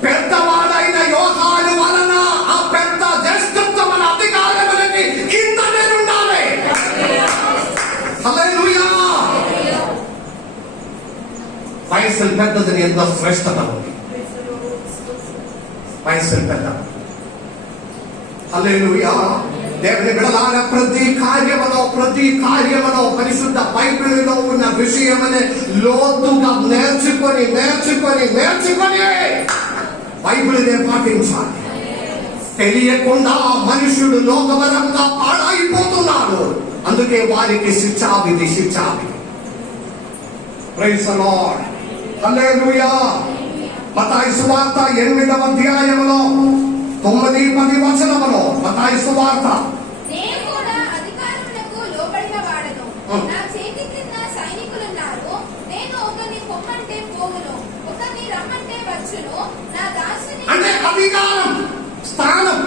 పెద్దవాడైన యోహాను వలన ఆ పెద్ద జ్యేష్ఠత్వమైన అధికారములకి కింద ఉండాలి. హల్లెలూయా. వయసులు పెద్దదని ఎంతో శ్రేష్టత ఉంది. వయసులు పెద్ద. హల్లెలూయా. దేవుని బిడ్డలారా, ప్రతి కార్యములో పరిశుద్ధ బైబిల్లో ఉన్న విషయమనే లోతుగా నేర్చుకొని బైబిల్నే పాటించాలి. తెలియకుండా మనుషుడు లోకపరంగా పాడైపోతున్నాడు. అందుకే వారికి శిక్షావిధి. Praise the lord. హల్లెలూయా. మత్తయి సువార్త 8వ అధ్యాయములో 9-10 వచనములో మత్తయి సువార్త, నేను కూడా అధికారములకు లోబడిన వాడను. నా చేతి క్రింద సైనికులున్నారు. నేను ఒకరిని పొమ్మంటే పోవును, ఒకరిని రమ్మంటే వచ్చును. నా దాసుని అంటే అధికారం, స్థానం,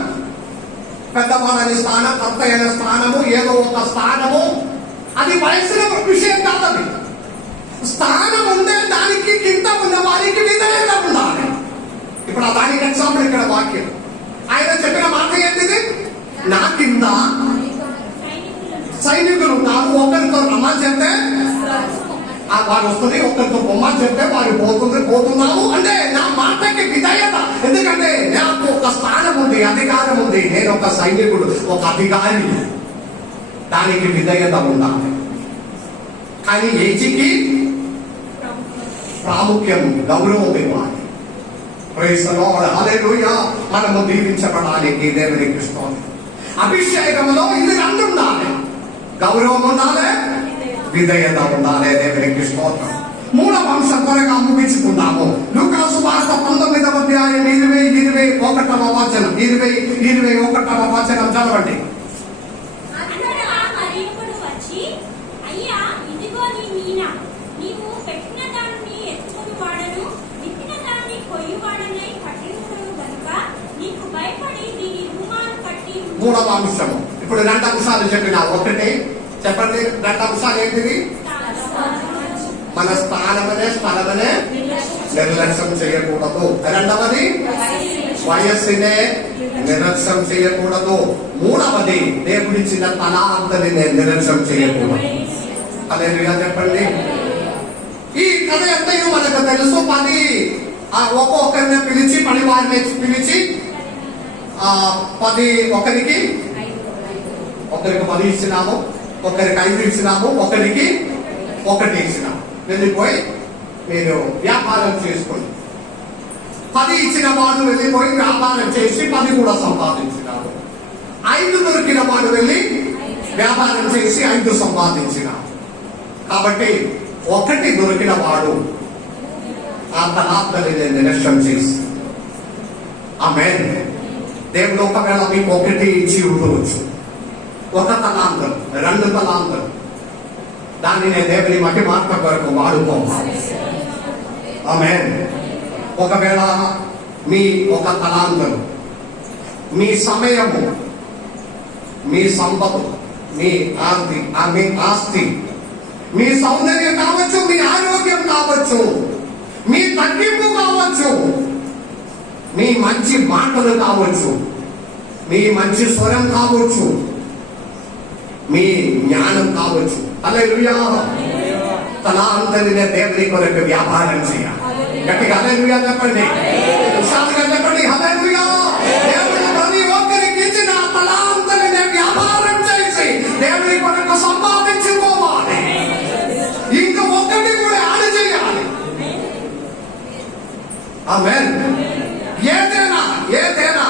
పెద్దవాళ్ళని స్థానం, కర్త అయిన స్థానము, ఏదో ఒక స్థానము. అది వయసుల విషయం కాదని. స్థానం ఉంటే దానికి కింద ఉన్న వారికి విధేయత ఉండాలి. ఇప్పుడు దానికి ఎగ్జాంపుల్ ఇక్కడ వాక్యం. ఆయన చెప్పిన మాట ఏంటిది? నా కింద సైనికులు ఉన్నారు. ఒకరితో రమ్మని చెప్తే వారు వస్తుంది, ఒకరితో బొమ్మని చెప్తే వారు పోతున్నాము. అంటే నా మాటకి విధేయత. ఎందుకంటే నాకు ఒక స్థానం ఉంది, అధికారం ఉంది. నేను ఒక సైనికుడు, ఒక అధికారి. దానికి విధేయత ఉండాలి. కానీ ఏజికి ప్రాముఖ్యం, గౌరవం ఇవ్వాలి. Praise the lord. హల్లెలూయా. మనము దీవించబడాలి. దేవునికి స్తోత్రం. అభిషేకంలో ఇది 2 ఉండాలి. గౌరవం ఉండాలి, విధేయత ఉండాలి. దేవునికి స్తోత్రం. 3వ అంశం త్వరగా ముగించుకుందాము. లూకా సువార్త 19వ అధ్యాయం 21వ వచనం చదవండి. అంతటా మరొకడు వచ్చి, అయ్యా, ఇదిగో నీ మీన. నీవు పెట్టిన దానిని ఎత్తుకొని వాడను, విత్తిన దానిని కొయ్యువాడనై పట్టించుకును గనుక నీకు భయపడి దీని రుమాలు కట్టి ఉండు. 3వ అంశము. ఇప్పుడు 2 అంశాలు చెప్పిన. ఒకటి చెప్పండి, 2 అంశాలు ఏంటివి? మన స్థలమనే నిర్లక్ష్యం చేయకూడదు. 2వది వయస్సునే నిర్లక్ష్యం చేయకూడదు. 3వది దేవుడిచ్చిన తలాంతని నిర్లక్ష్యం చేయకూడదు. హల్లెలూయా చెప్పండి. ఈ కథ ఎంతయో మనకు తెలుసు 10 ఒక్కొక్కరిని పిలిచి పని వారిని పిలిచి 10 ఒకరికి 10 ఇచ్చినాము, ఒకరికి 5 ఇచ్చినాము, ఒకరికి 1 ఇచ్చినాము. వెళ్ళిపోయి మీరు వ్యాపారం చేసుకోండి. 10 ఇచ్చిన వాడు వెళ్ళిపోయి వ్యాపారం చేసి 10 కూడా సంపాదించినాడు. 5 దొరికిన వాడు వెళ్ళి వ్యాపారం చేసి 5 సంపాదించినాడు. కాబట్టి 1 దొరికిన వాడు ఆ తలాంతని నిరసన చేసి ఆమేన్. దేవుడు ఒకవేళ మీకు 1 ఇచ్చి ఉండవచ్చు, 1 తలాంతం, 2 తలాంతం, దానిని దేవుని మట్టి మార్గం వరకు వాడుకోవాలి. ఆమేన్. ఒకవేళ మీ 1 తలాంతం, మీ సమయము, మీ సంపద, మీ ఆస్తి, మీ సౌందర్యం కావచ్చు, మీ ఆరోగ్యం కావచ్చు, మీ తగ్గింపు కావచ్చు, మీ మంచి మాటలు కావచ్చు, మీ మంచి స్వరం కావచ్చు, మీ జ్ఞానం కావచ్చు. హల్లెలూయా. తలాంతనినే దేవుని కొరకు వ్యాపారం చేయాలి. గట్టిగా హల్లెలూయా చెప్పండి, ఉత్సాహంగా చెప్పండి హల్లెలూయా. దేవుడు ప్రతి ఒక్కరికి ఇచ్చిన తలాంతనినే వ్యాపారం చేసి దేవుని కొరకు సంపాదించుకోవాలి. ఇంకా 1 కూడా యాడ్ చేయాలి. ఆమేన్. ఏదైనా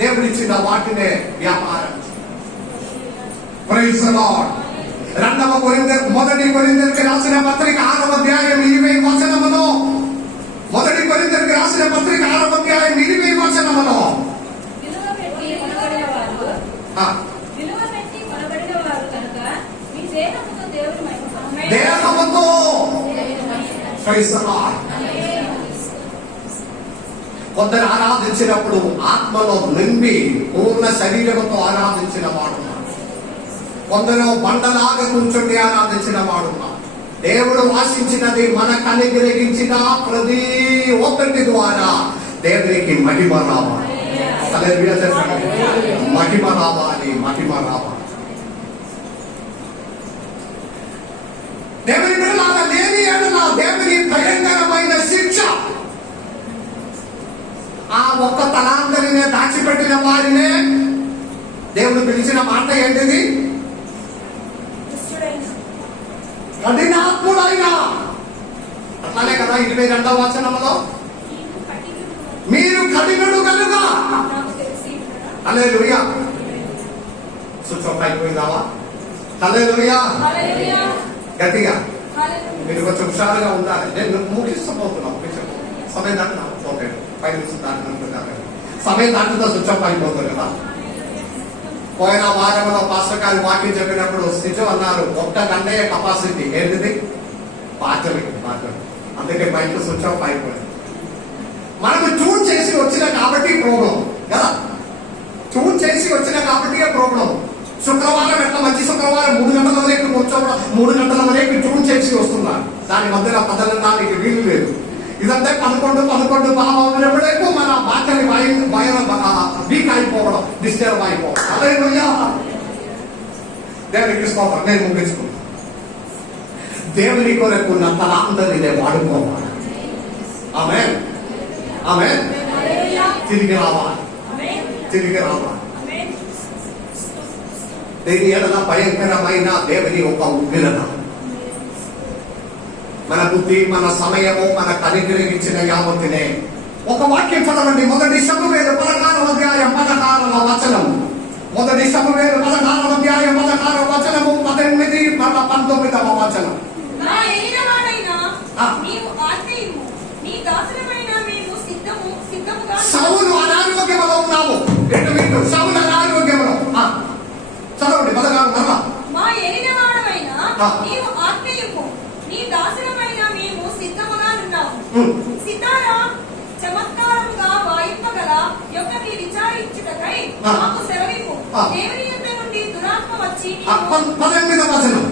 దేవుడిచ్చిన వాటినే వ్యాపారం. Praise the lord. 2 కొరింథీయులకు రాసిన పత్రిక 6వ అధ్యాయం 20వ వచనములో, 1 కొరింథీయులకు రాసిన పత్రిక 6వ అధ్యాయం 20వ వచనములో విలువ పెట్టి కొనబడిన వారు కనుక మీ దేహముతో దేవుని మహిమ దేహముతో ప్రైజ్ ది లార్డ్. కొందరు ఆరాధించినప్పుడు ఆత్మలో నిండి పూర్ణ శరీరంతో ఆరాధించిన వాడు, కొందరు బండలాగా కూర్చుండి ఆరాధించిన వాడు. దేవుడు ఆశించినది మన కలిగిన ప్రతి 1 ద్వారా దేవునికి మహిమ రావాలి. హల్లెలూయా చెప్పండి. మహిమ రావాలి. దేవుని బిడ్డలారా, లేని ఎడల దేవుని భయంకరమైన శిక్ష. ఆ 1 తలాంతనినే దాచిపెట్టిన వారినే దేవుడు పిలిచిన మాట ఏంటిది? కఠినాత్ముడైన. అట్లానే కదా 22వ వచనంలో మీరు కఠినుడు కనుక. హల్లెలూయా. స్విచ్ ఆఫ్ అయిపోయిందావా? హల్లెలూయా. గట్టిగా మీరు కొంచెం హుషారుగా ఉండాలి. నేను ముగిస్తపోతున్నాను. సమయం దాటినా ఓకే, 5 నిమిషం దాటినట్టు సమయం దాటితో స్విచ్ ఆఫ్ అయిపోతుంది కదా. పోయిన వారంలో పాస్టర్ గారి వాక్యం చెప్పినప్పుడు నిజం అన్నారు, 1 గంటే కెపాసిటీ. ఏంటిది? పాటలు. అందుకే మైక్ స్విచ్ ఆఫ్ అయిపోయింది. మనకు ట్యూన్ చేసి వచ్చిన కాబట్టి ప్రాబ్లం కదా. ట్యూన్ చేసి వచ్చిన కాబట్టి ప్రాబ్లం. శుక్రవారం ఎట్లా మంచి శుక్రవారం 3 గంటల వరకు కూర్చోవడం, 3 గంటల వరకు ట్యూన్ చేసి వస్తున్నారు. దాని మధ్యలో కదలడానికి వీలు లేదు. ఇదంతా 11 బాగా మన బాటని వీక్ అయిపోవడం, డిస్టర్బ్ అయిపోవడం. హల్లెలూయా. దేవునికి స్తోత్రం. నేను ముగించుకున్నాను. దేవుని కొరకు నా తలాంతనినే వాడుకోవాలి. ఆమేన్. తిరిగి రావాలి. దీని ఎడల భయంకరమైన దేవుని ఒక ఉగ్రత. మన బుద్ధి, మన సమయము, మన అనుగ్రహించిన యావత్తునే. ఒక వాక్యం చదవండి. 1 సమూయేలు 16వ అధ్యాయం 16వ వచనం. 1 సమూయేలు 16వ అధ్యాయం 16వ వచనము, 18, 19వ వచనం. నా ఏలినవాడైన నీవు ఆత్మీయుము, నీ దాసులమైన మేము సిద్ధముగా. సౌలు అనారోగ్యములో ఉన్నాము. వింటూ సౌలు అనారోగ్యములో. చదవండి 16 మరలా. మా ఏలినవాడైన నీవు ఆత్మీయుము, నీ దాసులమైన మేము సిద్ధముగా ఉన్నాము. సితారా చమత్కారముగా వాయింపగల యొక్కని విచారించుటకై మాకు సెలవివ్వు. దేవుని యొద్ద నుండి దురాత్మ వచ్చి 18వ వచనం.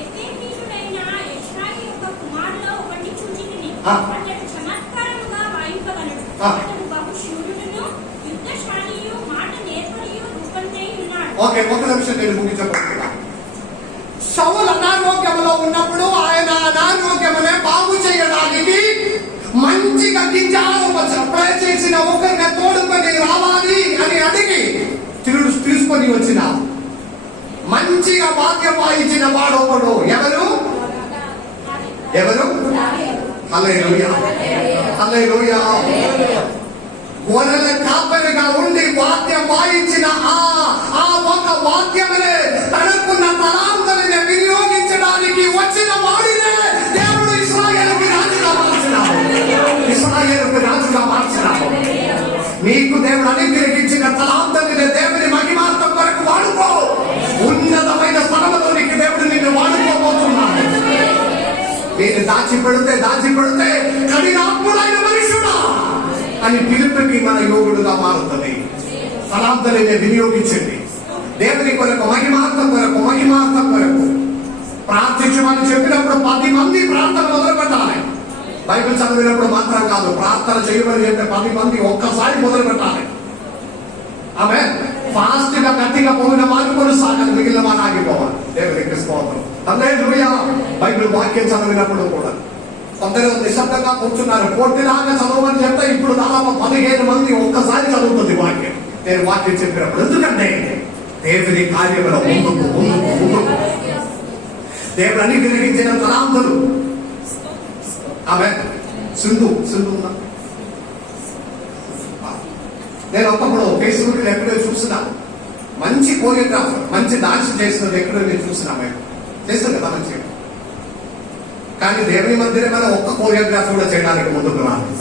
ఎత్తేనీయుడైన యెషాయి యొక్క కుమారులో ఒకటి చూచితిని. అతడు చమత్కారముగా వాయింపగలడు. అతడు బహుశూరుడును యుద్ధశాలియు మాట నేర్పరియు రూపంతై ఉన్నాడు. ఓకే, 1 నిమిషం నేను ముగించబోతున్నా. సౌలు అనారోగ్యములో లోకంలో ఉన్నప్పుడు ఆయన అనారోగ్యమనే బాగు చేయడానికి మంచిగా గింజాలు సప్లై చేసిన ఒకరిని తోడుకొని రావాలి అని అడిగి తీసుకొని వచ్చిన మంచిగా వాద్యం వాయించిన వాడు ఒకడు. ఎవరు? హల్లెలూయా, హల్లెలూయా. గొర్రెల కాపరిగా ఉండి వాద్యం వాయించిన ఆ ఒక వాద్యమనే తనకున్న తలాంతని వినియోగించడానికి వచ్చిన వాడినే దేవుడు ఇశ్రాయేలుకి రాజుగా మార్చినాడు. ఇశ్రాయేలుకి రాజుగా మార్చినాడు. నీకు దేవుడు అనుగ్రహించిన తలాంతని దేవుని మహిమార్థం వరకు వాడుకో. ఉన్నతమైన స్థలములోనికి దేవుడు నిన్ను వాడుకోబోతున్నాడు. నేను దాచిపెడితే కఠినాత్ముడైన మనుషుడా అని పిలుపుకి మన యోగుడుగా మారుతుంది. తలాంతని వినియోగించండి. దేవుని కొరకు మహిమార్థం కొరకు ప్రార్థించమని చెప్పినప్పుడు 10 మంది ప్రార్థన మొదలు పెట్టాలి. బైబిల్ చదివినప్పుడు మాత్రం కాదు, ప్రార్థన చేయమని చెప్పే 10 మంది ఒక్కసారి మొదలు పెట్టాలి. ఆమె ఫాస్ట్ గా గట్టిగా పోయిన వారు కొనసాగాలి, మిగిలిన వారు ఆగిపోవాలి. దేవునికి స్తోత్రం. హల్లెలూయా. బైబిల్ వాక్యం చదివినప్పుడు కూడా కొందరు నిశ్శబ్దంగా కూర్చున్నారు. పోటీలాగా చదవమని చెప్తే ఇప్పుడు దాదాపు 15 మంది ఒక్కసారి చదువుతుంది వాక్యం. నేను వాక్యం చెప్పినప్పుడు ఎందుకంటే దేవుని కార్యములో ముందుకు దేవుడు అనుగ్రహించిన తలాంతులు. ఆమె సింధు ఉందా? నేను ఒకప్పుడు ఫేస్బుక్ ఎక్కడో చూసినా మంచి కోరియోగ్రాఫర్, మంచి డాన్స్ చేసినది ఎక్కడో నేను చూసినా. మేము చేస్తాం కదా మంచిగా, కానీ దేవుని మందిరం మీద ఒక్క కోరియోగ్రాఫర్ కూడా చేయడానికి ముందుకు రాదు.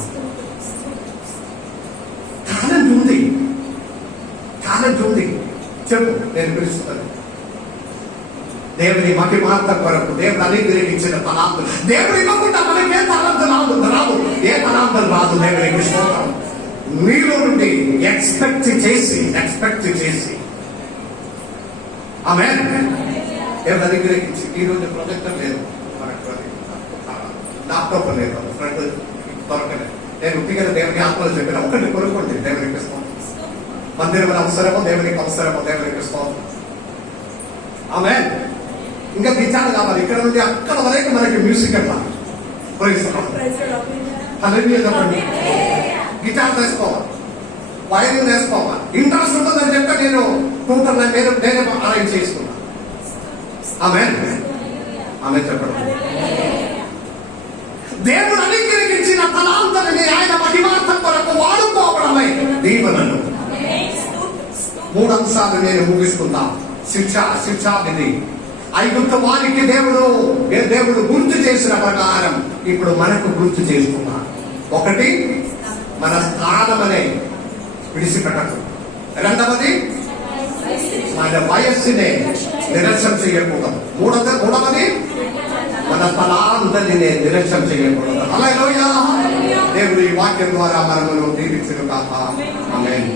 టాలెంట్ ఉంది. చెప్పు, నేను పిలుస్తాను. దేవుని మహిమార్థం కొరకు దేవుడు అనుగ్రహించిన తలాంతులు. దేవుడు ఇవ్వకుండా మనకే తలాంతులు రాదు. ఏ తలాంతులు రాదు. దేవునికి స్తోత్రం. మీలో నుండి ఎక్స్పెక్ట్ చేసి ఆమేన్. దేవుడు అనుగ్రహించి ఈరోజు ప్రొజెక్టర్ లేదు, ల్యాప్టాప్ లేదు, ఫ్రెండ్ దొరకలేదు. నేను ఉట్టిగా దేవుని ఆత్మలు చెప్పిన ఒకటి కొనుక్కోండి. దేవునికి స్తోత్రం. మందిరం అవసరమో దేవునికి స్తోత్రం. ఆమేన్. ఇంకా గిటార్ కావాలి. ఇక్కడ నుండి అక్కడ వరకు మనకి మ్యూజిక్ అట్లా చెప్పండి. గిటార్ వేసుకోవాలి, వైలిన్ వేసుకోవాలి. ఇంట్రెస్ట్ ఉంటుందని చెప్పి నేను టూటర్ నేనే అరేంజ్ చేసుకున్నాను. ఆమె చెప్పండి. దేవుడు అనుగ్రహించిన తలాంతని ఆయన మహిమార్థం కొరకు వాడుకోవడమై దీవెనలు. 3 అంశాలు నేను ముగిస్తున్నా. శిక్షా విధి. ఐగుప్తు వారికి దేవుడు గుర్తు చేసిన ప్రకారం ఇప్పుడు మనకు గుర్తు చేస్తున్నారు. 1, మన స్థానమనే విడిచిపెట్టదు. 2వది, మన వయస్సునే నిర్లక్ష్యం చేయకూడదు. 3వది, మన తలాంతని నిర్లక్ష్యం చేయకూడదు. హల్లెలూయా. దేవుడు ఈ వాక్యం ద్వారా మనము దీవించును కాక. ఆమేన్.